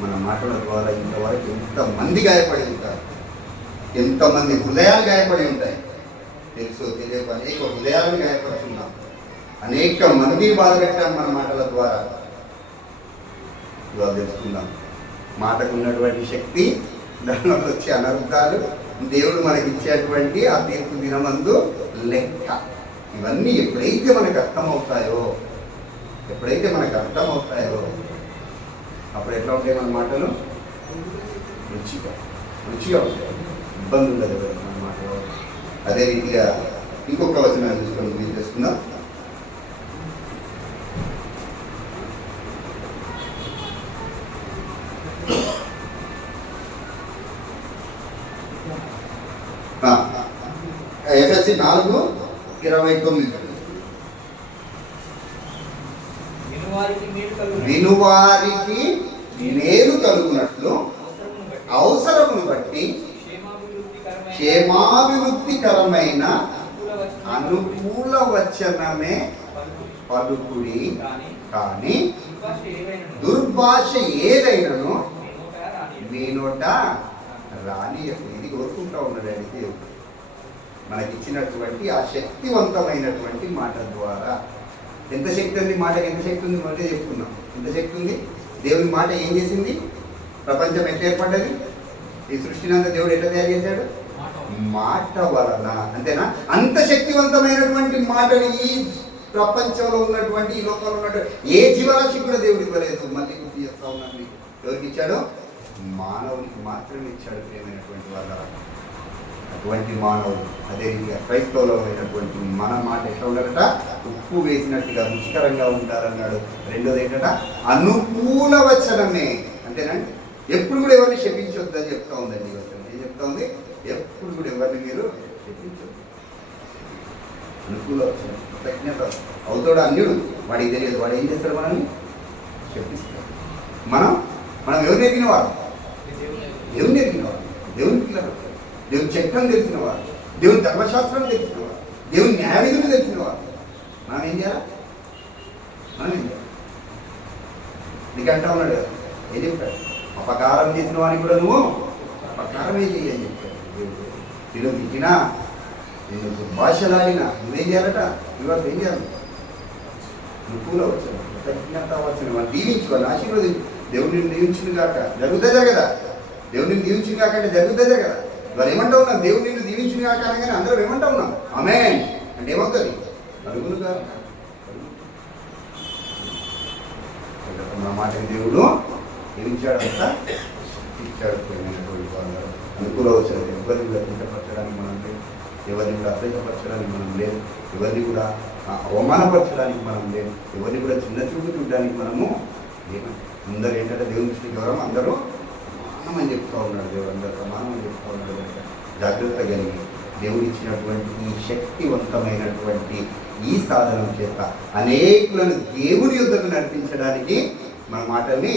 మన మాటల ద్వారా ఇంతవరకు ఎంతమంది గాయపడి ఉంటారు, ఎంతమంది హృదయాలు గాయపడి ఉంటాయి. తెలుసు తెలియక అనేక హృదయాలను గాయపడుతున్నాం, అనేక మందిని బాధ పెట్టాం మన మాటల ద్వారా. ఇవాళ తెలుసుకుందాం మాటకు ఉన్నటువంటి శక్తి, దానిలో వచ్చే అనర్థాలు, దేవుడు మనకి ఇచ్చేటువంటి ఆ తీర్పు దినమందు లెక్క. ఇవన్నీ ఎప్పుడైతే మనకు అర్థమవుతాయో అప్పుడు ఎట్లా ఉంటాయి మన మాటలు? రుచిగా ఉంటాయి. ఇబ్బంది ఉండదు మన మాటలు. అదే రీతిగా ఇంకొక వచనాన్ని చూసుకొని మీరు చేసుకుందాం. ఎఫ్ఎస్సి 4:29 వినువారికి మేలు కలుగునట్లు అవసరమును బట్టి క్షేమాభివృద్ధికరమైన అనుకూల వచనమే పలుకుడి, కానీ దుర్భాష ఏదైనానో మీ నోట రాని. ఇది కోరుకుంటా ఉన్నాడు దేవుడు మనకిచ్చినటువంటి ఆ శక్తివంతమైనటువంటి మాట ద్వారా. ఎంత శక్తి ఉంది మాటకి? ఎంత శక్తి ఉంది? మొదటే చెప్పుకున్నాం. ఎంత శక్తి ఉంది? దేవుని మాట ఏం చేసింది? ప్రపంచం ఎట్లా ఏర్పడ్డది? ఈ సృష్టిని అంతా దేవుడు ఎట్లా తయారు చేశాడు? మాట వలన. అంతేనా? అంత శక్తివంతమైనటువంటి మాటని ఈ ప్రపంచంలో ఉన్నటువంటి, ఈ లోకంలో ఉన్నటువంటి ఏ జీవరాశికి కూడా దేవుడు ఇవ్వలేదు. మళ్ళీ గుర్తు చేస్తా ఉన్నాను మీకు. ఎవరికి ఇచ్చాడు? మానవునికి మాత్రమే ఇచ్చాడు. ప్రియమైనటువంటి వాళ్ళ అటువంటి మానవుడు. అదే రీతిగా క్రైస్తవులో అయినటువంటి మన మాట ఎట్లా ఉండాలట? ఉప్పు వేసినట్టుగా రుచికరంగా ఉంటారన్నాడు. రెండోది ఏంటంట? అనుకూల వచనమే. అంతేనండి. ఎప్పుడు కూడా ఎవరిని శపించొద్దని చెప్తా ఉందండి. ఏం చెప్తా ఉంది? ఎప్పుడు కూడా ఎవరిని మీరు శపించొద్దు. అనుకూల వచనం, కృతజ్ఞత. అవుతాడు అన్యుడు, వాడికి తెలియదు. వాడు ఏం చేస్తాడు? మనల్ని శపిస్తాడు. మనం ఎవరు నేర్పిన వారు? దేవుని నేర్పిన వారు, దేవుని పిల్లలు, దేవుని చట్టం తెలిసిన వారు, దేవుని ధర్మశాస్త్రం తెలిసిన వారు, దేవుని న్యాయవిధులు తెలిసిన వారు. మనం ఏం చేయాలి? నీకు అంటా ఉన్నాడు కదా, ఏం చెప్పాడు? అపకారం చేసిన వాడిని కూడా నువ్వు అపకారమే చేయి అని చెప్పాడు దేవుడు. నేను తిట్టినా, నేను దుర్భాషలాడినా నువ్వేం చేయాలట? ఇవాళ ఏం చేయాలి? అనుకూల వచ్చిన, కృతజ్ఞత వచ్చిన, వాళ్ళు దీవించుకోవాలి, ఆశీర్వదించు. దేవుడిని దీవించును కాక జరుగుతుందా కదా? దేవుడిని దీవించును కాక అంటే జరుగుతుందా కదా? ఇవాళ ఏమంటా ఉన్నాం? దేవుడు నిన్ను దీవించును కాక అనగానే అందరం ఏమంటా ఉన్నాం? ఆమేన్ అంటే ఏమవుతుంది? అడుగునుగా. మన మాటకి దేవుడు దీవించాడంతా ఇచ్చాడు. అనుకూల వచ్చిన ఎవరిని కూడా కించపరచడానికి మనం లేదు, ఎవరిని కూడా అసహ్యపరచడానికి మనం లేదు, ఎవరిని కూడా అవమానపరచడానికి మనం లేదు, ఎవరిని కూడా చిన్న చూపు చూడడానికి మనము లేము. అందరూ ఏంటంటే దేవుని దృష్టి గౌరవం, అందరూ సమానం అని చెప్తా ఉన్నాడు. దేవుడు అందరూ సమానం అని చెప్తా ఉన్నాడు. కనుక జాగ్రత్త కలిగి దేవుడు ఇచ్చినటువంటి ఈ శక్తివంతమైనటువంటి ఈ సాధనం చేత అనేకులను దేవుని యుద్ధకు నడిపించడానికి మన మాటల్ని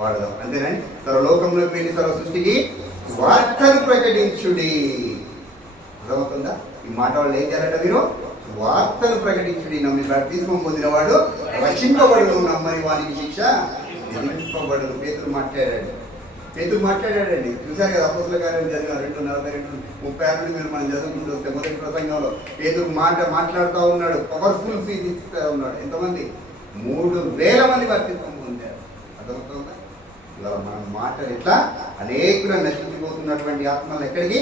వాడదాం. అంతేనండి. సర్వలోకంలోకి వెళ్ళి సర్వ సృష్టికి వార్తను ప్రకటించుడి. అర్థమవుతుందా? ఈ మాట వాళ్ళు ఏం చేయాలంట? మీరు వార్తను ప్రకటించుడి. నమ్మి బాప్తిస్మం పొందినవాడు రక్షింపబడును, నమ్మని వానికి శిక్ష నింపబడను. పేతురు మాట్లాడాడండి. చూశారు కదా అపోస్తలుల కార్యాలు చదివిన 2:42-36 మీరు మనం చదువుకుంటూ వస్తే మొదటి ప్రసంగంలో పేతురు మాట్లాడుతూ ఉన్నాడు. పవర్ఫుల్ ఫీజ్ ఇస్తూ ఉన్నాడు. ఎంతమంది? 3,000 మంది బాప్తిస్మం పొందారు. అర్థమవుతుందా? ఇవాళ మన మాటలు ఎట్లా అనేకులు నశించిపోతున్నటువంటి ఆత్మలు ఎక్కడికి?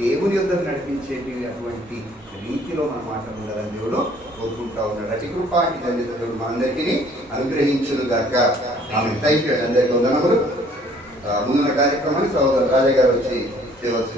దేవుని యొద్దకు నడిపించేటి అటువంటి రీతిలో మన మాటలు ఉండాలని దేవుడు కోరుకుంటా ఉన్నాడు. అతి కృపాటి దేవుడు మనందరికీ అనుగ్రహించును గాక. ఆమె థ్యాంక్ యూ. అందరికీ వందనములు. ముందున్న కార్యక్రమాన్ని సహోదరు రాజా గారు వచ్చి చేయవలసి